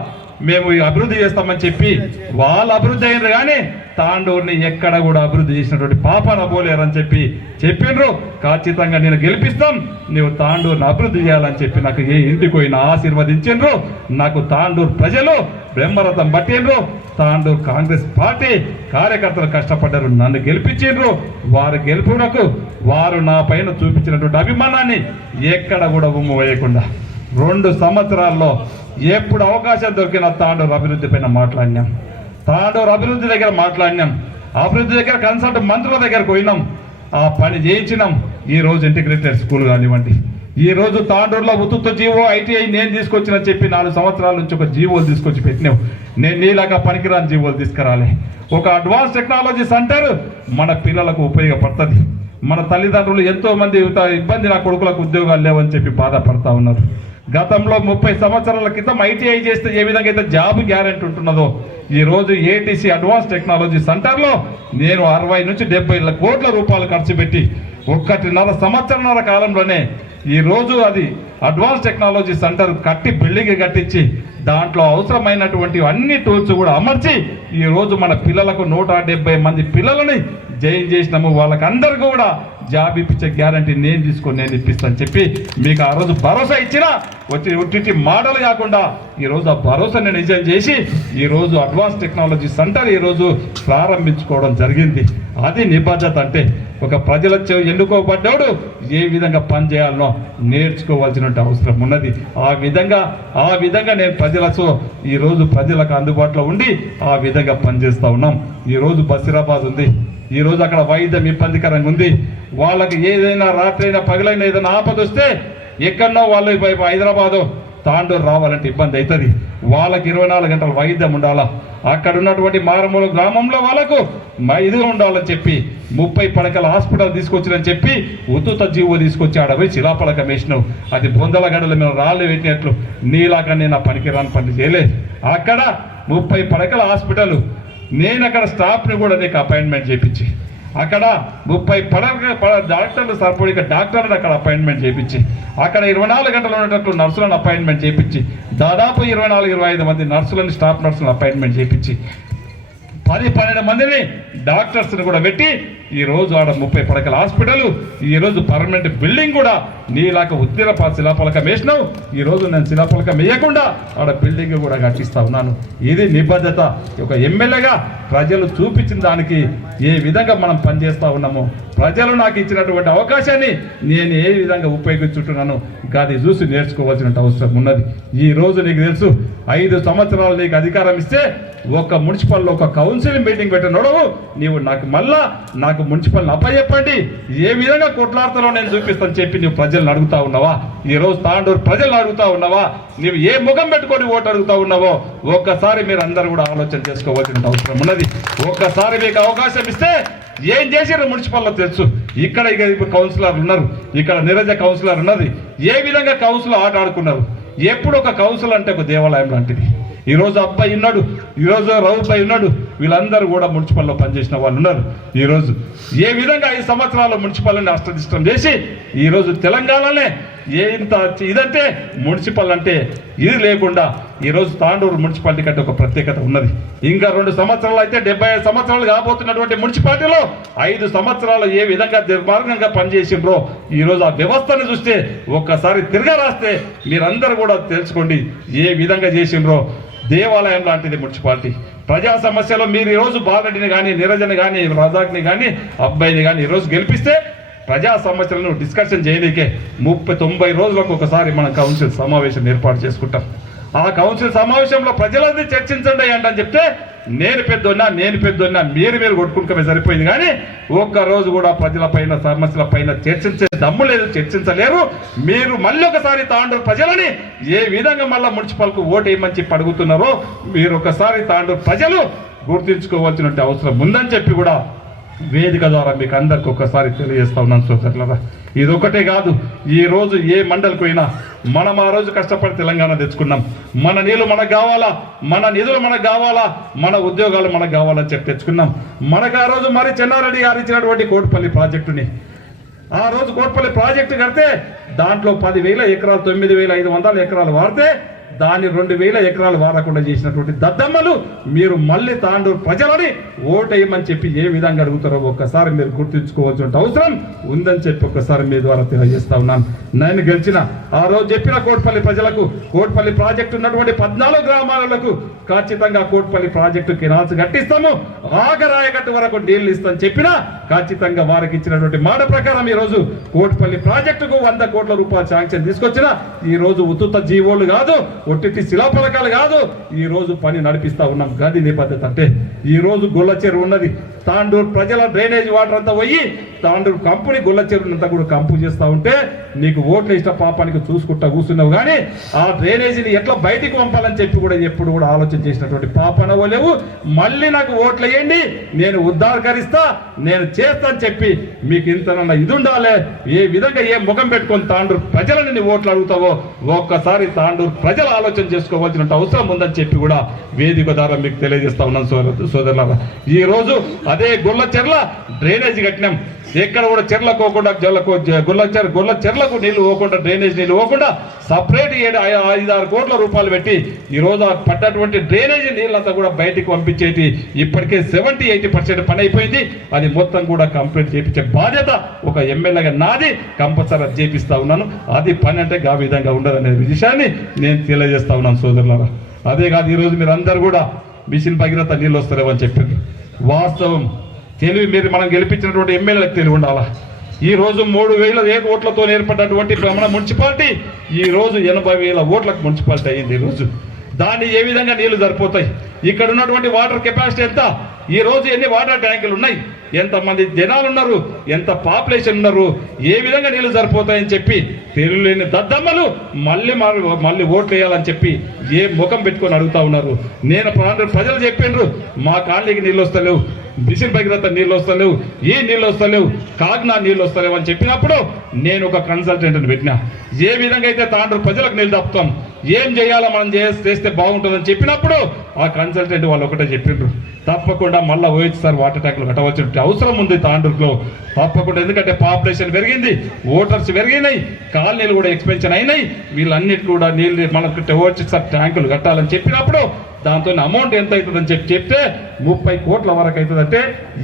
మేము అభివృద్ధి చేస్తామని చెప్పి వాళ్ళు అభివృద్ధి అయినారు, కానీ తాండూరుని ఎక్కడ కూడా అభివృద్ధి చేసినటువంటి పాపన పోలేరని చెప్పి చెప్పిండ్రు. ఖచ్చితంగా నేను గెలిపిస్తాం, నీవు తాండూరుని అభివృద్ధి చేయాలని చెప్పి నాకు ఏ ఇంటికి పోయినా ఆశీర్వదించిండ్రు. నాకు తాండూరు ప్రజలు బ్రహ్మరథం పట్టిండ్రు. తాండూరు కాంగ్రెస్ పార్టీ కార్యకర్తలు కష్టపడ్డారు, నన్ను గెలిపించిండ్రు. వారి గెలుపునకు వారు నా పైన చూపించినటువంటి అభిమానాన్ని ఎక్కడ కూడా ఉమ్ము వేయకుండా 2 సంవత్సరాల్లో ఎప్పుడు అవకాశం దొరికినా తాండూరు అభివృద్ధి పైన మాట్లాడినాం. తాండూరు అభివృద్ధి దగ్గర మాట్లాడినాం. అభివృద్ధి దగ్గర కన్సల్ట్ మంత్రుల దగ్గరకు పోయినాం, ఆ పని చేయించినాం. ఈరోజు ఇంటిగ్రేటెడ్ స్కూల్ కానివ్వండి, ఈ రోజు తాండూరులో ఉత్తుత్త జీవో ఐటీఐ నేను తీసుకొచ్చిన చెప్పి 4 సంవత్సరాల నుంచి ఒక జీవోలు తీసుకొచ్చి పెట్టినావు. నేను నీలాగా పనికిరాని జీవోలు తీసుకురాలే. ఒక అడ్వాన్స్ టెక్నాలజీ సెంటర్ మన పిల్లలకు ఉపయోగపడుతుంది. మన తల్లిదండ్రులు ఎంతో మంది ఇబ్బంది, నా కొడుకులకు ఉద్యోగాలు లేవని చెప్పి బాధపడతా ఉన్నారు. గతంలో 30 సంవత్సరాల క్రితం ఐటీఐ చేస్తే ఏ విధంగా అయితే జాబ్ గ్యారెంటీ ఉంటున్నదో, ఈ రోజు ఏటీసీ అడ్వాన్స్ టెక్నాలజీ సెంటర్లో నేను 60 నుంచి 70 కోట్ల రూపాయలు ఖర్చు పెట్టి 1.5 సంవత్సరాల కాలంలోనే ఈ రోజు అది అడ్వాన్స్ టెక్నాలజీ సెంటర్ కట్టి బిల్డింగ్ కట్టించి దాంట్లో అవసరమైనటువంటి అన్ని టూల్స్ కూడా అమర్చి ఈ రోజు మన పిల్లలకు 170 మంది పిల్లలని జాయిన్ చేసినాము. వాళ్ళకందరికీ కూడా జాబ్ ఇప్పించే గ్యారంటీ నేను తీసుకొని నేను ఇప్పిస్తాను చెప్పి మీకు ఆ రోజు భరోసా ఇచ్చినా ఒట్టి మాటలు కాకుండా ఈరోజు ఆ భరోసాని నిజం చేసి ఈరోజు అడ్వాన్స్ టెక్నాలజీ సెంటర్ ఈరోజు ప్రారంభించుకోవడం జరిగింది. అది నిబద్ధత అంటే. ఒక ప్రజల ఎన్నుకోబడ్డాడు ఏ విధంగా పనిచేయాలనో నేర్చుకోవాల్సిన అవసరం ఉన్నది. ఆ విధంగా నేను ప్రజలతో ఈరోజు ప్రజలకు అందుబాటులో ఉండి ఆ విధంగా పనిచేస్తూ ఉన్నాం. ఈరోజు బసిరాబాద్ ఉంది, ఈరోజు అక్కడ వైద్యం ఇబ్బందికరంగా ఉంది. వాళ్ళకి ఏదైనా రాత్రైనా పగలైనా ఏదైనా ఆపద వస్తే ఎక్కడనో వాళ్ళు హైదరాబాదు తాండూరు రావాలంటే ఇబ్బంది అవుతుంది. వాళ్ళకి 24 గంటల వైద్యం ఉండాలా. అక్కడ ఉన్నటువంటి మారుమూల గ్రామంలో వాళ్ళకు ఇది ఉండాలని చెప్పి 30 పడకల హాస్పిటల్ తీసుకొచ్చిందని చెప్పి ఉత్తుత జీవో తీసుకొచ్చి ఆడపోయి శిలాపలక వేసినావు. అది బొందల గడలు మేము రాళ్ళు పెట్టినట్లు నీలాగా నేను పనికిరాని పని చేయలేదు. అక్కడ 30 పడకల హాస్పిటల్ నేను అక్కడ స్టాఫ్ని కూడా నీకు అపాయింట్మెంట్ చేయించి అక్కడ 30 డాక్టర్లు సరిపడిక డాక్టర్లు అక్కడ అపాయింట్మెంట్ చేయించి అక్కడ 24 గంటలు ఉన్నట్లు నర్సులను అపాయింట్మెంట్ చేయించి దాదాపు 24-25 మంది నర్సులను స్టాఫ్ నర్సులను అపాయింట్మెంట్ చేయించి 10-12 మందిని డాక్టర్స్ని కూడా పెట్టి ఈరోజు ఆడ 30 పడకల హాస్పిటల్, ఈరోజు పర్మనెంట్ బిల్డింగ్ కూడా నీలాక శిలాపలకం వేసినావు. ఈరోజు నేను శిలాపలకం వేయకుండా ఆడ బిల్డింగ్ కూడా కట్టిస్తా ఉన్నాను. ఇది నిబద్ధత. ఒక ఎమ్మెల్యేగా ప్రజలు చూపించిన దానికి ఏ విధంగా మనం పనిచేస్తూ ఉన్నామో, ప్రజలు నాకు ఇచ్చినటువంటి అవకాశాన్ని నేను ఏ విధంగా ఉపయోగించుంటున్నాను అది చూసి నేర్చుకోవాల్సిన అవసరం ఉన్నది. ఈ రోజు నీకు తెలుసు 5 సంవత్సరాలు నీకు అధికారం ఇస్తే ఒక మున్సిపల్లో ఒక కౌన్సిల్ మీటింగ్ పెట్టినోడవు నీవు నాకు మున్సిపల్ని అప్పచెప్పండి ఏ విధంగా కొట్లాడుతానో నేను చూపిస్తాను చెప్పి నువ్వు ప్రజలను అడుగుతా ఉన్నావా? ఈరోజు తాండూరు ప్రజలను అడుగుతా ఉన్నావా? నీవు ఏ ముఖం పెట్టుకొని ఓటు అడుగుతా ఉన్నావో ఒక్కసారి మీరు అందరూ కూడా ఆలోచన చేసుకోవాల్సిన అవసరం ఉన్నది. ఒక్కసారి మీకు అవకాశం ఇస్తే ఏం చేసారు మున్సిపల్లో తెలుసు. ఇక్కడ కౌన్సిలర్లు ఉన్నారు, ఇక్కడ నిరజ కౌన్సిలర్ ఉన్నది. ఏ విధంగా కౌన్సిలర్ ఆట ఆడుకున్నారు. ఎప్పుడు ఒక కౌన్సిల్ అంటే ఒక దేవాలయం లాంటిది. ఈరోజు అబ్బాయి ఉన్నాడు, ఈరోజు రౌబాయి ఉన్నాడు, వీళ్ళందరూ కూడా మున్సిపల్లో పనిచేసిన వాళ్ళు ఉన్నారు. ఈరోజు ఏ విధంగా 5 సంవత్సరాలు మున్సిపల్ని అష్టదిష్టం చేసి ఈరోజు తెలంగాణలోనే ఇంత ఇదంటే మున్సిపల్ అంటే ఇది లేకుండా ఈరోజు తాండూరు మున్సిపాలిటీ కంటే ఒక ప్రత్యేకత ఉన్నది. ఇంకా 2 సంవత్సరాలు అయితే 75 సంవత్సరాలు కాబోతున్నటువంటి మున్సిపాలిటీలో 5 సంవత్సరాలు ఏ విధంగా దుర్మార్గంగా పనిచేసిండ్రో ఈరోజు ఆ వ్యవస్థను చూస్తే ఒక్కసారి తిరగరాస్తే మీరందరూ కూడా తెలుసుకోండి ఏ విధంగా చేసిండ్రో. దేవాలయం లాంటిది మున్సిపాలిటీ. ప్రజా సమస్యలో మీరు ఈరోజు బాలరెడ్డిని కానీ, నిరంజన్ కానీ, రజాక్ని కానీ, అబ్బాయిని కానీ ఈరోజు గెలిపిస్తే ప్రజా సమస్యలను డిస్కషన్ చేయడానికే 30-90 రోజులకు ఒకసారి మనం కౌన్సిల్ సమావేశం ఏర్పాటు చేసుకుంటాం. ఆ కౌన్సిల్ సమావేశంలో ప్రజలందరూ చర్చించండి అని చెప్తే నేను పెద్దోన్నా మీరు కొట్టుకుంటే సరిపోయింది. కానీ ఒక్కరోజు కూడా ప్రజలపైన సమస్యలపైన చర్చించే దమ్ము లేదు, చర్చించలేరు. మీరు మళ్ళీ ఒకసారి తాండూరు ప్రజలని ఏ విధంగా మళ్ళీ మున్సిపల్కు ఓటు వేయమని చెప్పి అడుగుతున్నారో మీరు ఒకసారి తాండూరు ప్రజలు గుర్తించుకోవాల్సిన అవసరం ఉందని చెప్పి కూడా వేదిక ద్వారా మీకు అందరికి ఒకసారి తెలియజేస్తా ఉన్నాను సోదరులారా. ఇదొకటే కాదు, ఈ రోజు ఏ మండలికి పోయినా మనం ఆ రోజు కష్టపడి తెలంగాణ తెచ్చుకున్నాం. మన నీళ్ళు మనకు కావాలా, మన నిధులు మనకు కావాలా, మన ఉద్యోగాలు మనకు కావాలని చెప్పి తెచ్చుకున్నాం. మనకు ఆ రోజు మరి చెన్నారెడ్డి గారు ఇచ్చినటువంటి కోట్పల్లి ప్రాజెక్టుని ఆ రోజు కోట్పల్లి ప్రాజెక్టు కడితే దాంట్లో 10,000 ఎకరాలు 9,500 ఎకరాలు వాడితే దాన్ని 2,000 ఎకరాలు వాడకుండా చేసినటువంటి దద్దమ్మలు మీరు మళ్ళీ తాండూరు ప్రజలని ఓటేయమని చెప్పి ఏ విధంగా అడుగుతారో ఒక్కసారి మీరు గుర్తుంచుకోవాల్సిన అవసరం ఉందని చెప్పి ఒక్కసారి మీ ద్వారా తెలియజేస్తా ఉన్నాను. నేను గెలిచిన ఆ రోజు చెప్పిన కోట్పల్లి ప్రజలకు కోట్పల్లి ప్రాజెక్టు ఉన్నటువంటి 14 గ్రామాలకు ఖచ్చితంగా కోట్పల్లి ప్రాజెక్టు కెనాల్స్ కట్టిస్తాము, ఆగరాయకట్టు వరకు నీళ్లు ఇస్తామని చెప్పినా ఖచ్చితంగా వారికి ఇచ్చినటువంటి మాట ప్రకారం ఈ రోజు కోట్పల్లి ప్రాజెక్టుకు 100 కోట్ల రూపాయలు శాంక్షన్ తీసుకొచ్చిన ఈ రోజు ఉత్తుత జీవోలు కాదు, ఒట్టి శిలాపలకాలు కాదు, ఈ రోజు పని నడిపిస్తా ఉన్నాం. గది నిబద్ధత అంటే ఈ రోజు గొల్ల చెరువు ఉన్నది, తాండూరు ప్రజల డ్రైనేజ్ వాటర్ అంతా పోయి తాండూరు కంపుని గుల్ల చెరువునంతా కూడా కంపు చేస్తూ ఉంటే నీకు ఓట్లు ఇష్ట పాపానికి చూసుకుంటా కూర్చున్నావు కానీ ఆ డ్రైనేజీని ఎట్లా బయటికి పంపాలని చెప్పి కూడా ఎప్పుడు కూడా ఆలోచన చేసినటువంటి పాపన లేవు. మళ్ళీ నాకు ఓట్లు వేయండి, నేను ఉద్ధారకరిస్తా, నేను చేస్తా అని చెప్పి మీకు ఇంతనన్నా ఇది ఉండాలి. ఏ విధంగా ఏ ముఖం పెట్టుకొని తాండూరు ప్రజలను నీ ఓట్లు అడుగుతావో ఒక్కసారి తాండూరు ప్రజలు ఆలోచన చేసుకోవాల్సిన అవసరం ఉందని చెప్పి కూడా వేదిక ద్వారా మీకు తెలియజేస్తా ఉన్నాను సోదరులారా. ఈ రోజు అదే గుల్ల చెర్ల డ్రైనేజ్ కట్టినాం. ఎక్కడ కూడా చెర్లకు పోకుండా గుల్ల చెర్లకు నీళ్లు పోకుండా డ్రైనేజ్ నీళ్లు పోకుండా సపరేట్ 5-6 కోట్ల రూపాయలు పెట్టి ఈ రోజు పడ్డటువంటి డ్రైనేజ్ నీళ్ళంతా కూడా బయటికి పంపించేటి ఇప్పటికే 70-80% పని అయిపోయింది. అది మొత్తం కూడా కంప్లీట్ చేయించే బాధ్యత ఒక ఎమ్మెల్యేగా నాది. కంపల్సరీ అది చేపిస్తా ఉన్నాను. అది పని అంటే ఆ విధంగా ఉండదనే విషయాన్ని నేను తెలియజేస్తా ఉన్నాను సోదరులారా. అదే కాదు ఈరోజు మీరు అందరు కూడా మిషన్ భగీరథ నీళ్ళు వస్తారేమని చెప్పారు. వాస్తవం తెలివి మీరు మనం గెలిపించినటువంటి ఎమ్మెల్యేలకు తెలివి ఉండాలా. ఈ రోజు 3,000 ఓట్లతో ఏర్పడినటువంటి మన మున్సిపాలిటీ ఈ రోజు 80,000 ఓట్లకు మున్సిపాలిటీ అయ్యింది. ఈ రోజు దాన్ని ఏ విధంగా నీళ్లు సరిపోతాయి? ఇక్కడ ఉన్నటువంటి వాటర్ కెపాసిటీ ఎంత? ఈ రోజు ఎన్ని వాటర్ ట్యాంకులు ఉన్నాయి? ఎంతమంది జనాలు ఉన్నారు? ఎంత పాపులేషన్ ఉన్నారు? ఏ విధంగా నీళ్లు సరిపోతాయని చెప్పి తెలియలేని దద్దమ్మలు మళ్ళీ ఓట్లు వేయాలని చెప్పి ఏ ముఖం పెట్టుకొని అడుగుతా ఉన్నారు. నేను ప్రజలు చెప్పిండ్రు మా కాలనీకి నీళ్ళు వస్తలేవు, మిషన్ భగీరథ నీళ్ళు వస్తలేవు, ఏ నీళ్ళు వస్తలేవు, కాగ్నా నీళ్ళు వస్తలేవు అని చెప్పినప్పుడు నేను ఒక కన్సల్టెంట్ని పెట్టినా. ఏ విధంగా అయితే తాండూరు ప్రజలకు నీళ్ళు తప్పుతాం, ఏం చేయాలో మనం చేస్తే బాగుంటుందని చెప్పినప్పుడు ఆ కన్సల్టెంట్ వాళ్ళు ఒకటే చెప్పిండ్రు, తప్పకుండా మళ్ళీ ఓహెచ్ఆర్ వాటర్ ట్యాంకులు కట్టవలసిన అవసరం ఉంది తాండూరులో తప్పకుండా. ఎందుకంటే పాపులేషన్ పెరిగింది, ఓటర్స్ పెరిగినాయి, కాలనీలు కూడా ఎక్స్పెన్షన్ అయినాయి. వీళ్ళన్నిటి కూడా నీళ్ళు మనకు ఓహెచ్ఆర్ ట్యాంకులు కట్టాలని చెప్పినప్పుడు దాంతో అమౌంట్ ఎంత అవుతుందని చెప్తే 30 కోట్ల వరకు అవుతుందంటే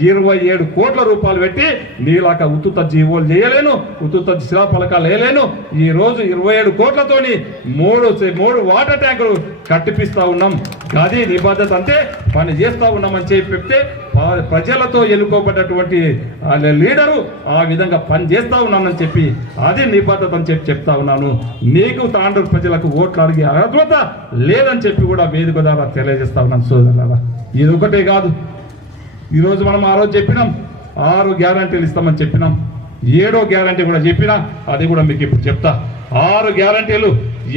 27 కోట్ల రూపాయలు పెట్టి నీలాక ఉత్తుత జీవోలు చేయలేను, ఉత్తుత శిలాఫలకాలు వేయలేను. ఈ రోజు 27 కోట్లతోని 3 వాటర్ ట్యాంకులు కట్టిపిస్తా ఉన్నాం. అది నిబద్ధత అంతే పని చేస్తా ఉన్నామని చెప్తే ప్రజలతో ఎన్నుకోబడ్డటువంటి లీడరు ఆ విధంగా పని చేస్తా ఉన్నానని చెప్పి అది నిబద్ధత అని చెప్తా ఉన్నాను. నీకు తాండూరు ప్రజలకు ఓట్లు అడిగే అర్హత లేదని చెప్పి కూడా వేదిక ద్వారా తెలియజేస్తా ఉన్నాను సోదరులారా. ఇది ఒకటే కాదు, ఈరోజు మనం ఆ రోజు చెప్పినాం 6 గ్యారంటీలు ఇస్తామని చెప్పినాం. 7వ గ్యారంటీ కూడా చెప్పినా అది కూడా మీకు ఇప్పుడు చెప్తా. 6 గ్యారంటీలు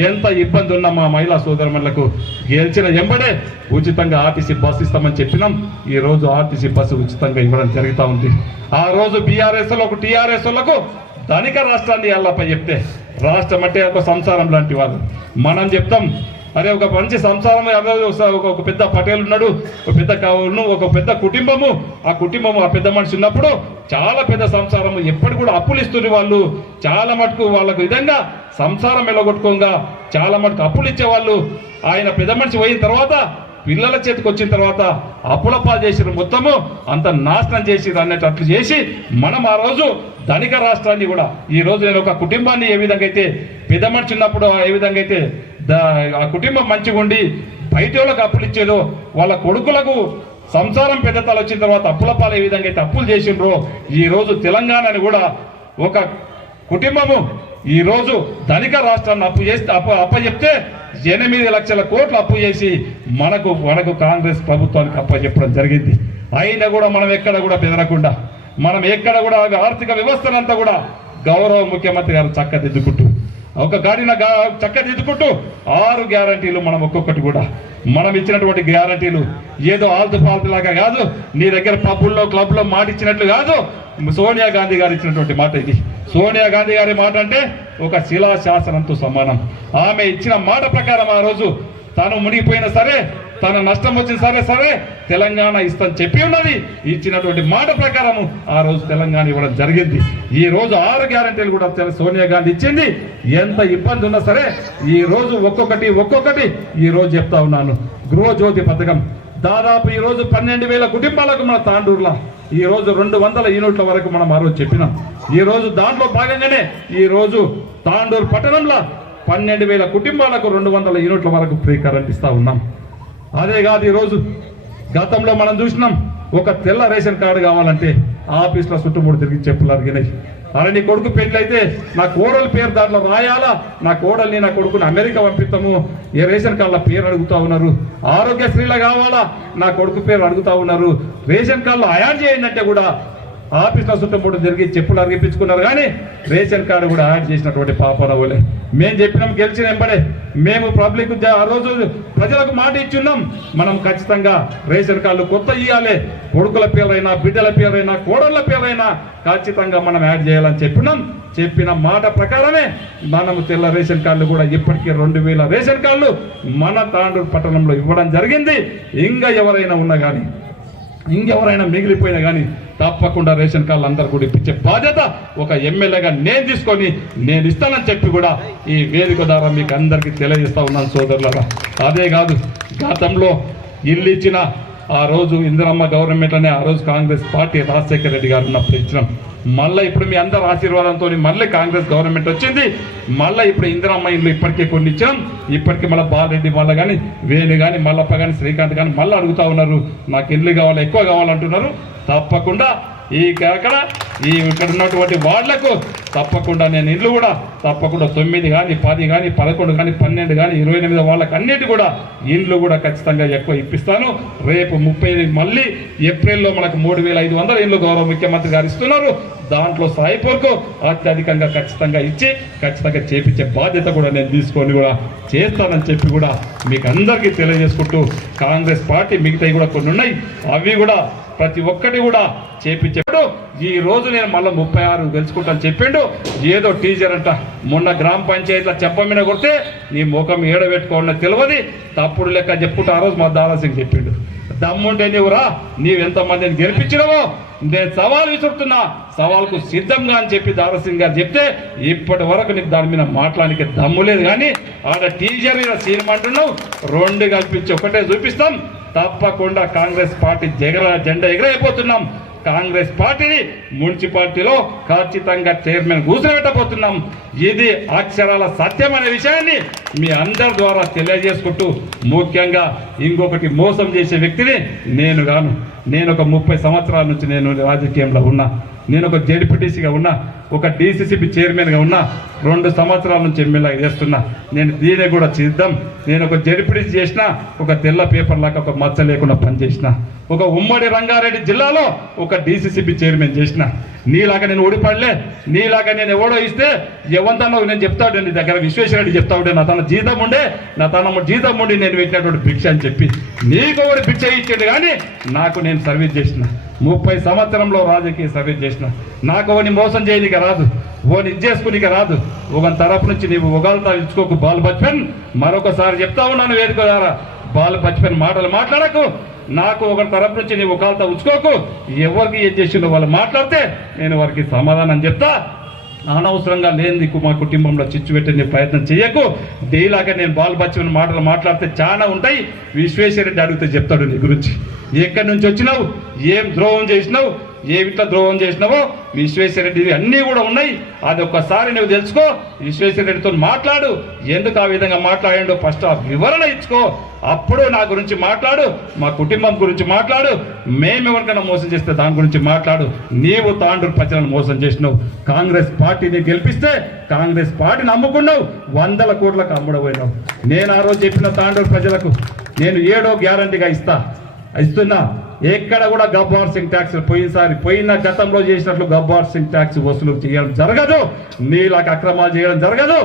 ఎంత ఇబ్బంది ఉన్నా మా మహిళా సోదరులకు గెలిచిన ఎంబడే ఉచితంగా ఆర్టీసీ బస్సు ఇస్తామని చెప్పినాం. ఈ రోజు ఆర్టీసీ బస్సు ఉచితంగా ఇవ్వడం జరుగుతూ ఉంది. ఆ రోజు బీఆర్ఎస్లకు టీఆర్ఎస్లకు ధనిక రాష్ట్రాన్ని అల్లపై చెప్తే రాష్ట్రం అంటే ఒక సంసారం లాంటి వాళ్ళు. మనం చెప్తాం అరే ఒక మంచి సంసారం, ఒక పెద్ద పటేల్ ఉన్నాడు, ఒక పెద్ద కుటుంబము, ఆ కుటుంబము ఆ పెద్ద మనిషి ఉన్నప్పుడు చాలా పెద్ద సంసారము, ఎప్పటి కూడా అప్పులు ఇస్తుంది వాళ్ళు. చాలా మటుకు వాళ్ళకు విధంగా సంసారం వెళ్ళగొట్టుకోగా చాలా మటుకు అప్పులు ఇచ్చేవాళ్ళు. ఆయన పెద్ద మనిషి పోయిన తర్వాత పిల్లల చేతికి వచ్చిన తర్వాత అప్పులపాలు చేసిరు, మొత్తము అంత నాశనం చేసిరు అన్నట్టు అట్లు చేసి మనం ఆ రోజు ధనిక రాష్ట్రాన్ని కూడా ఈ రోజు నేను ఒక కుటుంబాన్ని ఏ విధంగా అయితే పెద్ద మనిషి ఉన్నప్పుడు ఏ విధంగా అయితే ఆ కుటుంబం మంచిగా ఉండి బయట వాళ్ళకి అప్పులు ఇచ్చేదో వాళ్ళ కొడుకులకు సంసారం పెద్దతలు వచ్చిన తర్వాత అప్పులపాలు ఏ విధంగా అయితే అప్పులు చేసిండ్రో ఈ రోజు తెలంగాణని కూడా ఒక కుటుంబము ఈ రోజు ధనిక రాష్ట్రాన్ని అప్పచెప్తే 8 లక్షల కోట్లు అప్పు చేసి మనకు కాంగ్రెస్ ప్రభుత్వానికి అప్పచెప్పడం జరిగింది. అయినా కూడా మనం ఎక్కడ కూడా బెదరకుండా మనం ఎక్కడ కూడా ఆర్థిక వ్యవస్థనంతా కూడా గౌరవ ముఖ్యమంత్రి గారు చక్కదిద్దుకుంటూ చక్కదిద్దుకుంటూ 6 గ్యారంటీలు మనం ఒక్కొక్కటి కూడా మనం ఇచ్చినటువంటి గ్యారంటీలు ఏదో ఆల్తు పాల్తు లాగా కాదు, నీ దగ్గర పబ్బుల్లో క్లబ్లో మాట ఇచ్చినట్లు కాదు. సోనియా గాంధీ గారు ఇచ్చినటువంటి మాట ఇది. సోనియా గాంధీ గారి మాట అంటే ఒక శిలాశాసనంతో సమానం. ఆమె ఇచ్చిన మాట ప్రకారం ఆ రోజు తాను మునిగిపోయినా సరే, తన నష్టం వచ్చిన సరే తెలంగాణ ఇస్తాను చెప్పి ఉన్నది. ఇచ్చినటువంటి మాట ప్రకారం ఆ రోజు తెలంగాణ ఇవ్వడం జరిగింది. ఈ రోజు 6 గ్యారంటీలు కూడా సోనియా గాంధీ ఇచ్చింది. ఎంత ఇబ్బంది ఉన్నా సరే ఈ రోజు ఒక్కొక్కటి ఈ రోజు చెప్తా ఉన్నాను. గృహజ్యోతి పథకం దాదాపు ఈ రోజు 12,000 కుటుంబాలకు మన తాండూరులో ఈ రోజు 200 యూనిట్ల వరకు మనం ఆ రోజు చెప్పినాం. ఈ రోజు దాంట్లో భాగంగానే ఈ రోజు తాండూరు పట్టణంలో 12,000 కుటుంబాలకు 200 యూనిట్ల వరకు ఫ్రీ కరెంట్ ఇస్తా ఉన్నాం. అదే కాదు ఈరోజు గతంలో మనం చూసినాం ఒక తెల్ల రేషన్ కార్డు కావాలంటే ఆఫీస్లో చుట్టుముడు తిరిగి చెప్పులు అడిగినాయి. అలా నీ కొడుకు పెళ్లి అయితే నా కోడలు పేరు దాంట్లో రాయాలా, నా కోడల్ని నా కొడుకుని అమెరికా పంపిస్తాము, ఏ రేషన్ కార్డుల పేరు అడుగుతా ఉన్నారు, ఆరోగ్యశ్రీలో కావాలా నా కొడుకు పేరు అడుగుతా ఉన్నారు, రేషన్ కార్డులో యాడ్ చేయండి అంటే కూడా ఆఫీస్లో చుట్టూ తిరిగి చెప్పులు అరిగిపించుకున్నారు. కానీ రేషన్ కార్డు కూడా యాడ్ చేసినటువంటి పాపన వాళ్ళే. మేము చెప్పినాం గెలిచిన వెంబడే మేము పబ్లిక్ ఆ రోజు ప్రజలకు మాట ఇచ్చున్నాం, మనం ఖచ్చితంగా రేషన్ కార్డులు కొత్త ఇవ్వాలి, కొడుకుల పేరైనా బిడ్డల పేరైనా కోడళ్ళ పేరైనా ఖచ్చితంగా మనం యాడ్ చేయాలని చెప్పిన మాట ప్రకారమే మనము తెల్ల రేషన్ కార్డులు కూడా ఇప్పటికీ 2000 రేషన్ కార్డులు మన తాండూరు పట్టణంలో ఇవ్వడం జరిగింది. ఇంకా ఎవరైనా ఉన్నా కానీ ఇంకెవరైనా మిగిలిపోయినా కానీ తప్పకుండా రేషన్ కార్డులు అందరూ కూడా ఇప్పించే బాధ్యత ఒక ఎమ్మెల్యేగా నేను తీసుకొని నేను ఇస్తానని చెప్పి కూడా ఈ వేదిక ద్వారా మీకు అందరికీ తెలియజేస్తా ఉన్నాను సోదరులారా. అదే కాదు, గతంలో ఇల్లు ఇచ్చిన ఆ రోజు ఇందిరమ్మ గవర్నమెంట్ అనే ఆ రోజు కాంగ్రెస్ పార్టీ రాజశేఖర రెడ్డి గారు ఉన్నప్పుడు ఇచ్చినాం. మళ్ళీ ఇప్పుడు మీ అందరి ఆశీర్వాదంతో మళ్ళీ కాంగ్రెస్ గవర్నమెంట్ వచ్చింది. మళ్ళీ ఇప్పుడు ఇందిరమ్మ ఇండ్లు ఇప్పటికే కొన్ని ఇచ్చినాం. ఇప్పటికీ మళ్ళీ బాలరెడ్డి మళ్ళీ కానీ వేణు కానీ మల్లప్ప కానీ శ్రీకాంత్ కానీ మళ్ళీ అడుగుతా ఉన్నారు, నాకు ఇల్లు కావాలి ఎక్కువ కావాలంటున్నారు. తప్పకుండా ఇక్కడ ఉన్నటువంటి వాళ్లకు తప్పకుండా నేను ఇల్లు కూడా తప్పకుండా 9 కానీ 10 కానీ 11 కానీ 12 కానీ 28 వాళ్ళకి అన్నిటి కూడా ఇండ్లు కూడా ఖచ్చితంగా ఎక్కువ ఇప్పిస్తాను. రేపు 30 మళ్ళీ ఏప్రిల్లో మనకు 3500 ఇండ్లు గౌరవ ముఖ్యమంత్రి గారు ఇస్తున్నారు. దాంట్లో సాయిపూర్కు అత్యధికంగా ఖచ్చితంగా ఇచ్చి ఖచ్చితంగా చేపించే బాధ్యత కూడా నేను తీసుకొని కూడా చేస్తానని చెప్పి కూడా మీకు అందరికీ తెలియజేసుకుంటూ, కాంగ్రెస్ పార్టీ మిగతాయి కూడా కొన్ని ఉన్నాయి, అవి కూడా ప్రతి ఒక్కటి కూడా చేపించాడు. ఈ రోజు నేను మళ్ళీ 36 గెలుచుకుంటాను చెప్పిండు. ఏదో టీచర్ అంట మొన్న గ్రామ పంచాయతీలో చెప్పమీన కొడితే నీ ముఖం ఏడబెట్టుకోవాలని తెలియదు, తప్పుడు లెక్క చెప్పుకుంటూ ఆ రోజు మా దారాసింగ్ చెప్పిండు. దమ్ముంటే నీవురా, నీవెంతమందిని గెలిపించినవో నేను సవాల్ విసురుతున్నా, సవాల్కు సిద్ధంగా అని చెప్పి దారాసింగ్ గారు చెప్తే ఇప్పటి వరకు నీకు దాని మీద మాట్లాడానికి దమ్ము లేదు. కానీ ఆడ టీచర్ మీద సీన్ అంటున్నావు, 2 కల్పించి ఒకటే చూపిస్తాం. తప్పకుండా కాంగ్రెస్ పార్టీ జెండా ఎగరైపోతున్నాం. కాంగ్రెస్ పార్టీని మున్సిపాలిటీలో ఖచ్చితంగా చైర్మన్ కూర్చోబెట్టబోతున్నాం. ఇది అక్షరాల సత్యం అనే విషయాన్ని మీ అందరి ద్వారా తెలియజేసుకుంటూ, ముఖ్యంగా ఇంకొకటి మోసం చేసే వ్యక్తిని నేను గాను. నేను ఒక 30 సంవత్సరాల నుంచి నేను రాజకీయంలో ఉన్నా. నేను ఒక జెడ్పీటీసీగా ఉన్నా, ఒక డీసీసీబీ చైర్మన్గా ఉన్నా, 2 సంవత్సరాల నుంచి ఎమ్మెల్యేగా చేస్తున్నా. నేను దీనే కూడా సిద్ధం. నేను ఒక జెడ్పీటీసీ చేసిన, ఒక తెల్ల పేపర్ లాగా ఒక మచ్చ లేకుండా పనిచేసిన, ఒక ఉమ్మడి రంగారెడ్డి జిల్లాలో ఒక డీసీసీబీ చైర్మన్ చేసిన. నీలాగా నేను ఓడిపడలే, నీలాగా నేను ఎవడో ఇస్తే ఎవంతనో నేను చెప్తాడు, నీ దగ్గర విశ్వేశ్వరరెడ్డి చెప్తాడు నా తన జీతం ఉండే, నా తన జీతం ఉండి నేను పెట్టినటువంటి భిక్ష అని చెప్పి నీకు ఒకటి భిక్ష ఇచ్చాడు. కానీ నాకు నేను సర్వీస్ చేసిన, 30 సంవత్సరంలో రాజకీయ సర్వీస్ చేసిన. నాకు ఓని మోసం చేయనీకి రాదు, ఓని ఇచ్చేసుకునిక రాదు. ఒక తరపు నుంచి నీవు ఒగాలతా ఇచ్చుకోకు బాల్ బచ్పన్. మరొకసారి చెప్తా ఉన్నాను వేదిక ద్వారా, బాల్ బచ్పన్ మాటలు మాట్లాడకు. నాకు ఒక తరపు నుంచి నీవు ఒకాలతా ఉంచుకోకు. ఎవరికి ఏం చేసిండో వాళ్ళు మాట్లాడితే నేను వారికి సమాధానం చెప్తా. అనవసరంగా లేని మా కుటుంబంలో చిచ్చు పెట్టే ప్రయత్నం చేయకు. డీలాగా నేను బాల్ బచ్చన్ మాటలు మాట్లాడితే చాలా ఉంటాయి. విశ్వేశ్వరరెడ్డి అడిగితే చెప్తాడు నీ గురించి, ఎక్కడి నుంచి వచ్చినావు, ఏం ద్రోహం చేసినావు, ఏమిట్లా ద్రోహం చేసినావో విశ్వేశ్వరరెడ్డి అన్నీ కూడా ఉన్నాయి. అది ఒక్కసారి నువ్వు తెలుసుకో. విశ్వేశ్వరరెడ్డితో మాట్లాడు, ఎందుకు ఆ విధంగా మాట్లాడాడో ఫస్ట్ ఆ వివరణ ఇచ్చుకో. అప్పుడు నా గురించి మాట్లాడు, మా కుటుంబం గురించి మాట్లాడు. మేము ఎవరికైనా మోసం చేస్తే దాని గురించి మాట్లాడు. నీవు తాండూరు ప్రజలను మోసం చేసినావు. కాంగ్రెస్ పార్టీని గెలిపిస్తే కాంగ్రెస్ పార్టీని అమ్ముకున్నావు, 100 కోట్లకు అమ్ముడపోయినావు. నేను ఆ రోజు చెప్పిన తాండూరు ప్రజలకు నేను 7వ గ్యారంటీగా ఇస్తున్నా. ఎక్కడ కూడా గబ్బార్ సింగ్ ట్యాక్స్ పోయిన గతంలో చేసినట్లు గబ్బార్ సింగ్ ట్యాక్స్ వసూలు చేయడం జరగదు. నీళ్ళకి అక్రమాలు చేయడం జరగదు.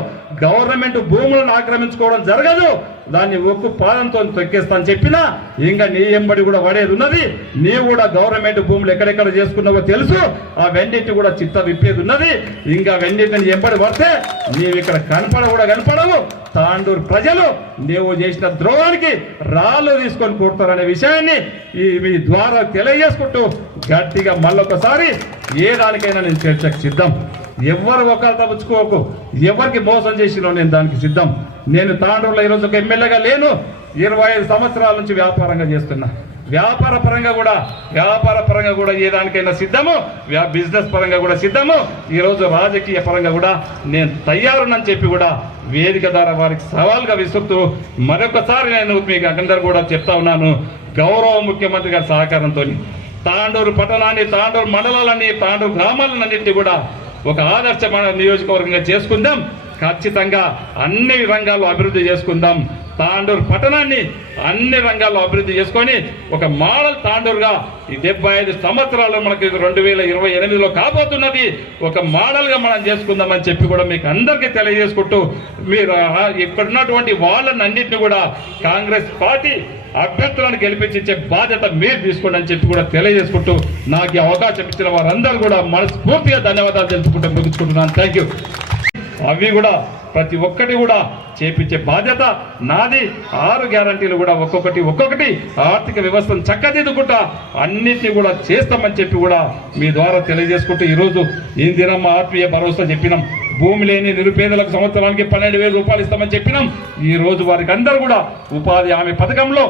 గవర్నమెంట్ భూములను ఆక్రమించుకోవడం జరగదు. దాన్ని ఒక్కు పాదంతో తొక్కేస్తాను చెప్పినా ఇంకా నీ ఎంబడి కూడా పడేది ఉన్నది. నీవు కూడా గవర్నమెంట్ భూములు ఎక్కడెక్కడ చేసుకున్నావో తెలుసు. ఆ వెండిటి కూడా చిత్త విప్పేది ఉన్నది. ఇంకా వెండిటిని ఎంబడి పడితే నీవు ఇక్కడ కనపడవు. తాండూరు ప్రజలు నీవు చేసిన ద్రోహానికి రాళ్ళు తీసుకొని కొడతారనే విషయాన్ని మీ ద్వారా తెలియజేసుకుంటూ గట్టిగా మళ్ళొకసారి ఏ దానికైనా నేను చర్చకు సిద్ధం. ఎవరు ఒకరితో పుచ్చుకోకు, ఎవరికి మోసం చేసినో నేను దానికి సిద్ధం. నేను తాండూరులో ఈరోజు ఒక ఎమ్మెల్యేగా లేను, 25 సంవత్సరాల నుంచి వ్యాపారంగా చేస్తున్నా. వ్యాపార పరంగా కూడా ఏ దానికైనా సిద్ధము, బిజినెస్ పరంగా కూడా సిద్ధము. ఈరోజు రాజకీయ పరంగా కూడా నేను తయారునని చెప్పి కూడా వేదిక ద్వారా వారికి సవాల్గా విసురుతూ మరొకసారి నేను మీకు అందరూ కూడా చెప్తా ఉన్నాను. గౌరవ ముఖ్యమంత్రి గారి సహకారంతో తాండూరు పట్టణాన్ని, తాండూరు మండలాలని, తాండూరు గ్రామాలన్నింటినీ కూడా ఒక ఆదర్శమైన నియోజకవర్గంగా చేసుకుందాం. ఖచ్చితంగా అన్ని రంగాల్లో అభివృద్ధి చేసుకుందాం. తాండూరు పట్టణాన్ని అన్ని రంగాల్లో అభివృద్ధి చేసుకొని ఒక మోడల్ తాండూరుగా ఈ 75 సంవత్సరాలు మనకి 2028లో కాబోతున్నది ఒక మోడల్గా మనం చేసుకుందామని చెప్పి కూడా మీకు అందరికీ తెలియజేసుకుంటూ మీరు ఇక్కడ ఉన్నటువంటి వాళ్ళని అన్నింటినీ కూడా కాంగ్రెస్ పార్టీ అభ్యర్థులను గెలిపించే బాధ్యత మీరు తీసుకోండి అని చెప్పి కూడా తెలియజేసుకుంటూ నాకు ఈ అవకాశం ఇచ్చిన వారందరూ కూడా మనస్ఫూర్తిగా ధన్యవాదాలు తెలుసుకుంటూ ముగించుకుంటున్నాను. Thank you. అవి కూడా ప్రతి ఒక్కటి కూడా చేపించే బాధ్యత నాది. 6 గ్యారంటీలు కూడా ఒక్కొక్కటి ఆర్థిక వ్యవస్థను చక్కదిద్దుకుంటా అన్నింటినీ కూడా చేస్తామని చెప్పి కూడా మీ ద్వారా తెలియజేసుకుంటూ ఈరోజు ఇందిరమ్మ ఆత్మీయ భరోసా చెప్పినాం. భూమి లేని నిరుపేదలకు సంవత్సరానికి 12,000 రూపాయలు ఇస్తామని చెప్పినాం. ఈ రోజు వారికి అందరూ కూడా ఉపాధి హామీ పథకంలో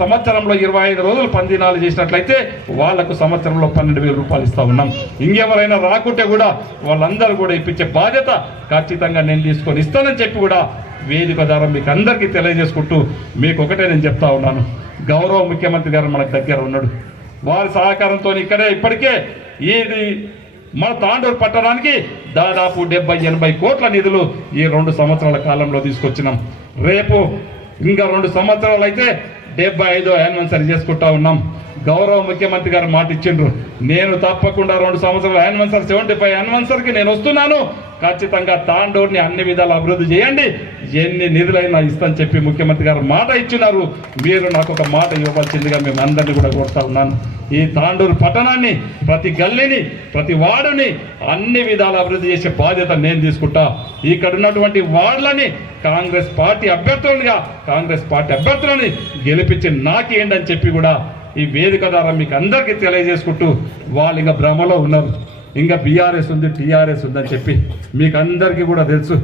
సంవత్సరంలో 25 రోజులు పందినాలు చేసినట్లయితే వాళ్లకు సంవత్సరంలో 12,000 రూపాయలు ఇస్తా ఉన్నాం. ఇంకెవరైనా రాకుంటే కూడా వాళ్ళందరూ కూడా ఇప్పించే బాధ్యత ఖచ్చితంగా నేను తీసుకొని ఇస్తానని చెప్పి కూడా వేదిక ద్వారా మీకు అందరికీ తెలియజేసుకుంటూ మీకు ఒకటే నేను చెప్తా ఉన్నాను. గౌరవ ముఖ్యమంత్రి గారు మనకు దగ్గర ఉన్నాడు. వారి సహకారంతో ఇక్కడే ఇప్పటికే ఇది మన తాండూరు పట్టణానికి దాదాపు 70-80 కోట్ల నిధులు ఈ 2 సంవత్సరాల కాలంలో తీసుకొచ్చినాం. రేపు ఇంకా 2 సంవత్సరాలు అయితే 75వ యానివర్సరీ చేసుకుంటా ఉన్నాం. గౌరవ ముఖ్యమంత్రి గారు మాట ఇచ్చిండ్రు, నేను తప్పకుండా 2 సంవత్సరాల యానివర్సరీ 75 యానివర్సరీకి నేను వస్తున్నాను. ఖచ్చితంగా తాండూరుని అన్ని విధాలు అభివృద్ధి చేయండి, ఎన్ని నిధులైనా ఇస్తానని చెప్పి ముఖ్యమంత్రి గారు మాట ఇచ్చినారు. మీరు నాకు ఒక మాట ఇవ్వాల్సిందిగా మేము అందరినీ కూడా కోరుతా ఉన్నాను. ఈ తాండూరు పట్టణాన్ని ప్రతి గల్లీని ప్రతి వార్డుని అన్ని విధాలు అభివృద్ధి చేసే బాధ్యత నేను తీసుకుంటా. ఇక్కడ ఉన్నటువంటి వార్డులని కాంగ్రెస్ పార్టీ అభ్యర్థులని గెలిపించి నాకేంటి అని చెప్పి కూడా ఈ వేదిక ద్వారా మీకు అందరికీ తెలియజేసుకుంటూ వాళ్ళు ఇంకా భ్రమలో ఉన్నారు. ఇంకా బీఆర్ఎస్ ఉంది టీఆర్ఎస్ ఉందని చెప్పి మీకు అందరికీ కూడా తెలుసు.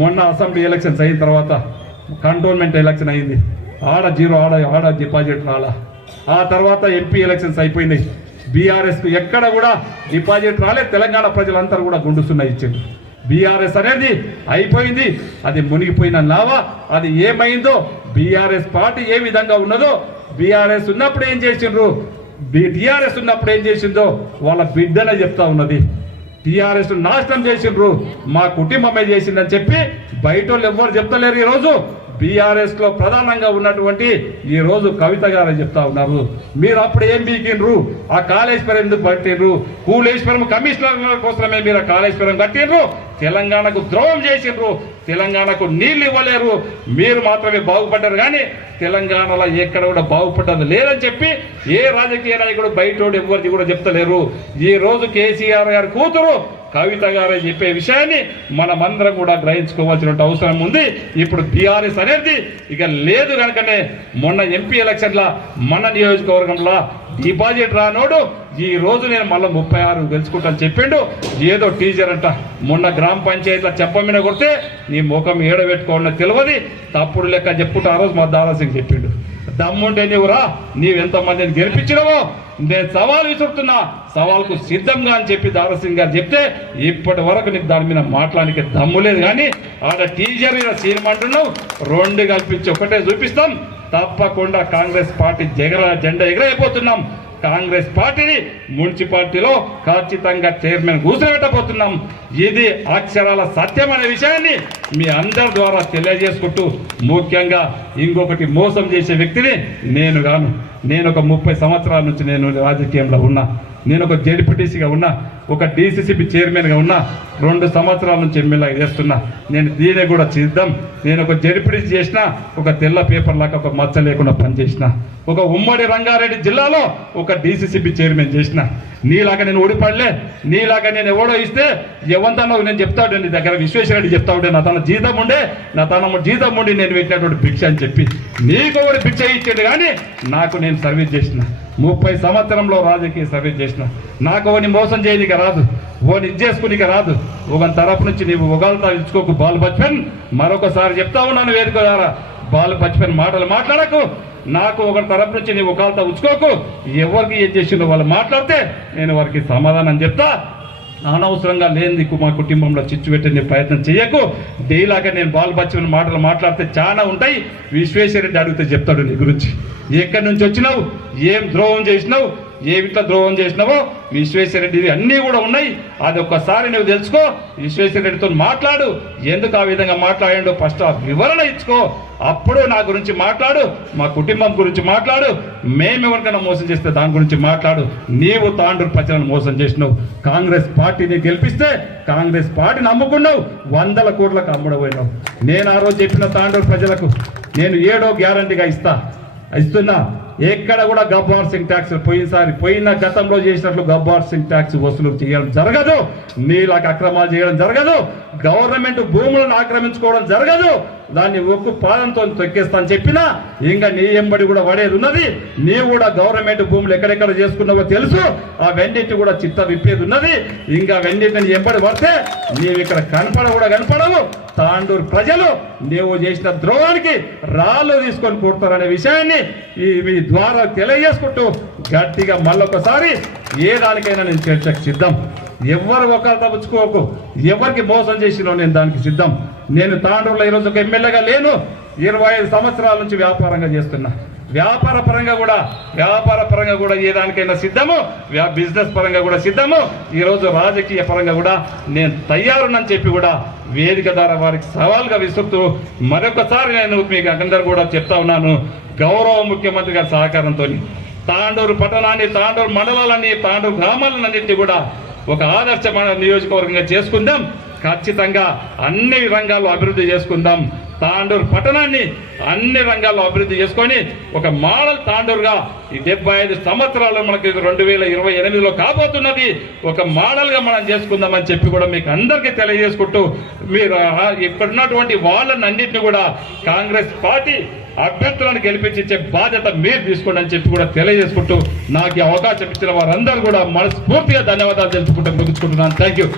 మొన్న అసెంబ్లీ ఎలక్షన్స్ అయిన తర్వాత కంటోన్మెంట్ ఎలక్షన్ అయింది. ఆడ జీరో ఆడ డిపాజిట్ రాలా. ఆ తర్వాత ఎంపీ ఎలక్షన్స్ అయిపోయినాయి. బీఆర్ఎస్కు ఎక్కడ కూడా డిపాజిట్ రాలే. తెలంగాణ ప్రజలందరూ కూడా గుండుసున్నా ఇచ్చింది. బీఆర్ఎస్ అనేది అయిపోయింది, అది మునిగిపోయిన నావా. అది ఏమైందో, బీఆర్ఎస్ పార్టీ ఏ విధంగా ఉన్నదో, బీఆర్ఎస్ ఉన్నప్పుడు ఏం చేసిండ్రు, టీఆర్ఎస్ ఉన్నప్పుడు ఏం చేసిందో వాళ్ళ బిడ్డనే చెప్తా ఉన్నది. టీఆర్ఎస్ నాశనం చేసిండ్రు, మా కుటుంబమే చేసిందని చెప్పి బయట వాళ్ళు ఎవ్వరు చెప్తలేరు. ఈరోజు బీఆర్ఎస్ లో ప్రధానంగా ఉన్నటువంటి ఈ రోజు కవిత గారు చెప్తా ఉన్నారు, మీరు అప్పుడు ఏం బీకిండ్రు, ఆ కాళేశ్వరం ఎందుకు కట్టిండ్రు, కూలేశ్వరం కమిషనర్ కోసమే మీరు ఆ కాళేశ్వరం కట్టిండ్రు, తెలంగాణకు ద్రోహం చేసిండ్రు, తెలంగాణకు నీళ్లు ఇవ్వలేరు, మీరు మాత్రమే బాగుపడ్డారు కానీ తెలంగాణలో ఎక్కడ కూడా బాగుపడ్డది లేదని చెప్పి ఏ రాజకీయ నాయకుడు బయటోడు ఎవరిది కూడా చెప్తలేరు. ఈ రోజు కేసీఆర్ గారి కూతురు కవిత గారు చెప్పే విషయాన్ని మనమందరం కూడా గ్రహించుకోవాల్సిన అవసరం ఉంది. ఇప్పుడు బీఆర్ఎస్ అనేది ఇక లేదు కనుకనే మొన్న ఎంపీ ఎలక్షన్ల మన నియోజకవర్గంలో డిపాజిట్ రానోడు ఈ రోజు నేను మళ్ళీ 36 గెలుచుకుంటాను చెప్పిండు. ఏదో టీచర్ అంట, మొన్న గ్రామ పంచాయతీలో చెప్పమీన కొడితే నీ ముఖం ఏడబెట్టుకోవాలని తెలియదు, తప్పుడు లెక్క చెప్పుకుంటూ ఆ రోజు మా దారాసింగ్ చెప్పిండు. దమ్ముంటే నీవురా, నీవెంతమందిని గెలిపించినవో నేను సవాల్ విసురుతున్నా, సవాల్కు సిద్ధంగా అని చెప్పి దారాసింగ్ గారు చెప్తే ఇప్పటి వరకు నీకు దాని మీద మాట్లాడానికి దమ్ము లేదు. కానీ ఆడ టీచర్ మీద సీన్ అంటున్నావు, 2 కల్పించి ఒకటే చూపిస్తాం. తప్పకుండా కాంగ్రెస్ పార్టీ జెండా ఎగరైపోతున్నాం. కాంగ్రెస్ పార్టీని మున్సిపాలిటీలో ఖచ్చితంగా చైర్మన్ కూర్చోబెట్టబోతున్నాం. ఇది అక్షరాల సత్యం అనే విషయాన్ని మీ అందరి ద్వారా తెలియజేసుకుంటూ, ముఖ్యంగా ఇంకొకటి మోసం చేసే వ్యక్తిని నేను గాను. నేను ఒక 30 సంవత్సరాల నుంచి నేను రాజకీయంలో ఉన్నా. నేను ఒక జెడ్పీటీసీగా ఉన్నా, ఒక డీసీసీబీ చైర్మన్గా ఉన్నా, 2 సంవత్సరాల నుంచి ఎమ్మెల్యేగా చేస్తున్నా. నేను దీనే కూడా సిద్ధం. నేను ఒక జెడ్పీటీసీ చేసిన, ఒక తెల్ల పేపర్ లాగా ఒక మచ్చ లేకుండా పనిచేసిన, ఒక ఉమ్మడి రంగారెడ్డి జిల్లాలో ఒక డీసీసీబీ చైర్మన్ చేసిన. నీలాగా నేను ఓడిపడలే, నీలాగా నేను ఎవడో ఇస్తే ఎవంతనో నేను చెప్తాడు, నీ దగ్గర విశ్వేశ్వరరెడ్డి చెప్తాడు నా తన జీతం ఉండే, నా తన జీతం ఉండి నేను పెట్టినటువంటి భిక్ష అని చెప్పి నీకు ఒకటి భిక్ష ఇచ్చాడు. కానీ నాకు నేను సర్వీస్ చేసిన, 30 సంవత్సరంలో రాజకీయ సర్వీస్ చేసిన. నాకు ఓని మోసం చేయనీక రాదు, ఓని ఇచ్చేసుకునిక రాదు. ఒక తరపు నుంచి నీవు ఒకళ్ళతో ఇచ్చుకోకు బాల్ బచ్పన్. మరొకసారి చెప్తా ఉన్నాను వేదిక ద్వారా, బాల్ బచ్పన్ మాటలు మాట్లాడకు. నాకు ఒక తరపు నుంచి నీవు ఒకళ్ళతో ఉంచుకోకు. ఎవరికి ఏం చేసిందో వాళ్ళు మాట్లాడితే నేను వారికి సమాధానం చెప్తా. అనవసరంగా లేని మా కుటుంబంలో చిచ్చు పెట్టే ప్రయత్నం చేయకు. డైలాగా నేను బాల్ బచ్చన్ మాటలు మాట్లాడితే చాలా ఉంటాయి. విశ్వేశ్వరరెడ్డి అడిగితే చెప్తాడు నీ గురించి, ఎక్కడి నుంచి వచ్చినావు, ఏం ద్రోహం చేసినావు, ఏ ఇంట్లో ద్రోహం చేసినావో విశ్వేశ్వరరెడ్డి అన్నీ కూడా ఉన్నాయి. అది ఒక్కసారి నువ్వు తెలుసుకో, విశ్వేశ్వరరెడ్డితో మాట్లాడు, ఎందుకు ఆ విధంగా మాట్లాడాడో ఫస్ట్ ఆ వివరణ ఇచ్చుకో, అప్పుడు నా గురించి మాట్లాడు, మా కుటుంబం గురించి మాట్లాడు, మేము ఎవరికైనా మోసం చేస్తే దాని గురించి మాట్లాడు. నీవు తాండూరు ప్రజలను మోసం చేసినావు, కాంగ్రెస్ పార్టీని గెలిపిస్తే కాంగ్రెస్ పార్టీని అమ్ముకున్నావు, 100 కోట్లకు అమ్ముడపోయినావు. నేను ఆ రోజు చెప్పిన తాండూరు ప్రజలకు నేను 7వ గ్యారంటీగా ఇస్తున్నా, ఎక్కడ కూడా గబ్బార్ సింగ్ ట్యాక్స్ పోయిన గతంలో చేసినట్లు గబ్బార్ సింగ్ ట్యాక్స్ వసూలు చేయడం జరగదు, నీళ్ళకి అక్రమాలు చేయడం జరగదు, గవర్నమెంట్ భూములను ఆక్రమించుకోవడం జరగదు, దాన్ని ఒక్కు పాదంతో తొక్కేస్తాను చెప్పినా ఇంకా నీ ఎంబడి కూడా పడేది ఉన్నది. నీవు కూడా గవర్నమెంట్ భూములు ఎక్కడెక్కడ చేసుకున్నావో తెలుసు, ఆ వెండిటి కూడా చిత్త విప్పేది ఉన్నది. ఇంకా వెండిటిని ఎంబడి పడితే నీవు ఇక్కడ కనపడవు. తాండూరు ప్రజలు నీవు చేసిన ద్రోహానికి రాళ్ళు తీసుకొని కొడతారనే విషయాన్ని మీ ద్వారా తెలియజేసుకుంటూ గట్టిగా మళ్ళొకసారి ఏ దానికైనా నేను చర్చకు సిద్ధం. ఎవరు ఒకరు తప్పుకోకు, ఎవరికి మోసం చేసినో నేను దానికి సిద్ధం. నేను తాండూరులో ఈరోజు ఒక ఎమ్మెల్యేగా లేను, 25 సంవత్సరాల నుంచి వ్యాపారంగా చేస్తున్నా. వ్యాపార పరంగా కూడా ఏ దానికైనా సిద్ధము, బిజినెస్ పరంగా కూడా సిద్ధము. ఈరోజు రాజకీయ పరంగా కూడా నేను తయారునని చెప్పి కూడా వేదిక ద్వారా వారికి సవాల్గా విసురుతూ మరొకసారి నేను మీకు అందరూ కూడా చెప్తా ఉన్నాను, గౌరవ ముఖ్యమంత్రి గారి సహకారంతో తాండూరు పట్టణాన్ని, తాండూరు మండలాలన్నీ, తాండూరు గ్రామాలన్నింటినీ కూడా ఒక ఆదర్శమైన నియోజకవర్గంగా చేసుకుందాం. ఖచ్చితంగా అన్ని రంగాల్లో అభివృద్ధి చేసుకుందాం. తాండూరు పట్టణాన్ని అన్ని రంగాల్లో అభివృద్ధి చేసుకొని ఒక మోడల్ తాండూరుగా ఈ 75 సంవత్సరాలు మనకి 2028లో కాబోతున్నది ఒక మోడల్గా మనం చేసుకుందామని చెప్పి కూడా మీకు అందరికీ తెలియజేసుకుంటూ, మీరు ఇక్కడ ఉన్నటువంటి వాళ్ళని అన్నింటినీ కూడా కాంగ్రెస్ పార్టీ అభ్యర్థులను గెలిపించే బాధ్యత మీరు తీసుకోండి అని చెప్పి కూడా తెలియజేసుకుంటూ, నాకు ఈ అవకాశం ఇచ్చిన వారందరూ కూడా మనస్ఫూర్తిగా ధన్యవాదాలు తెలుసుకుంటూ ముగించుకుంటున్నాను. Thank you.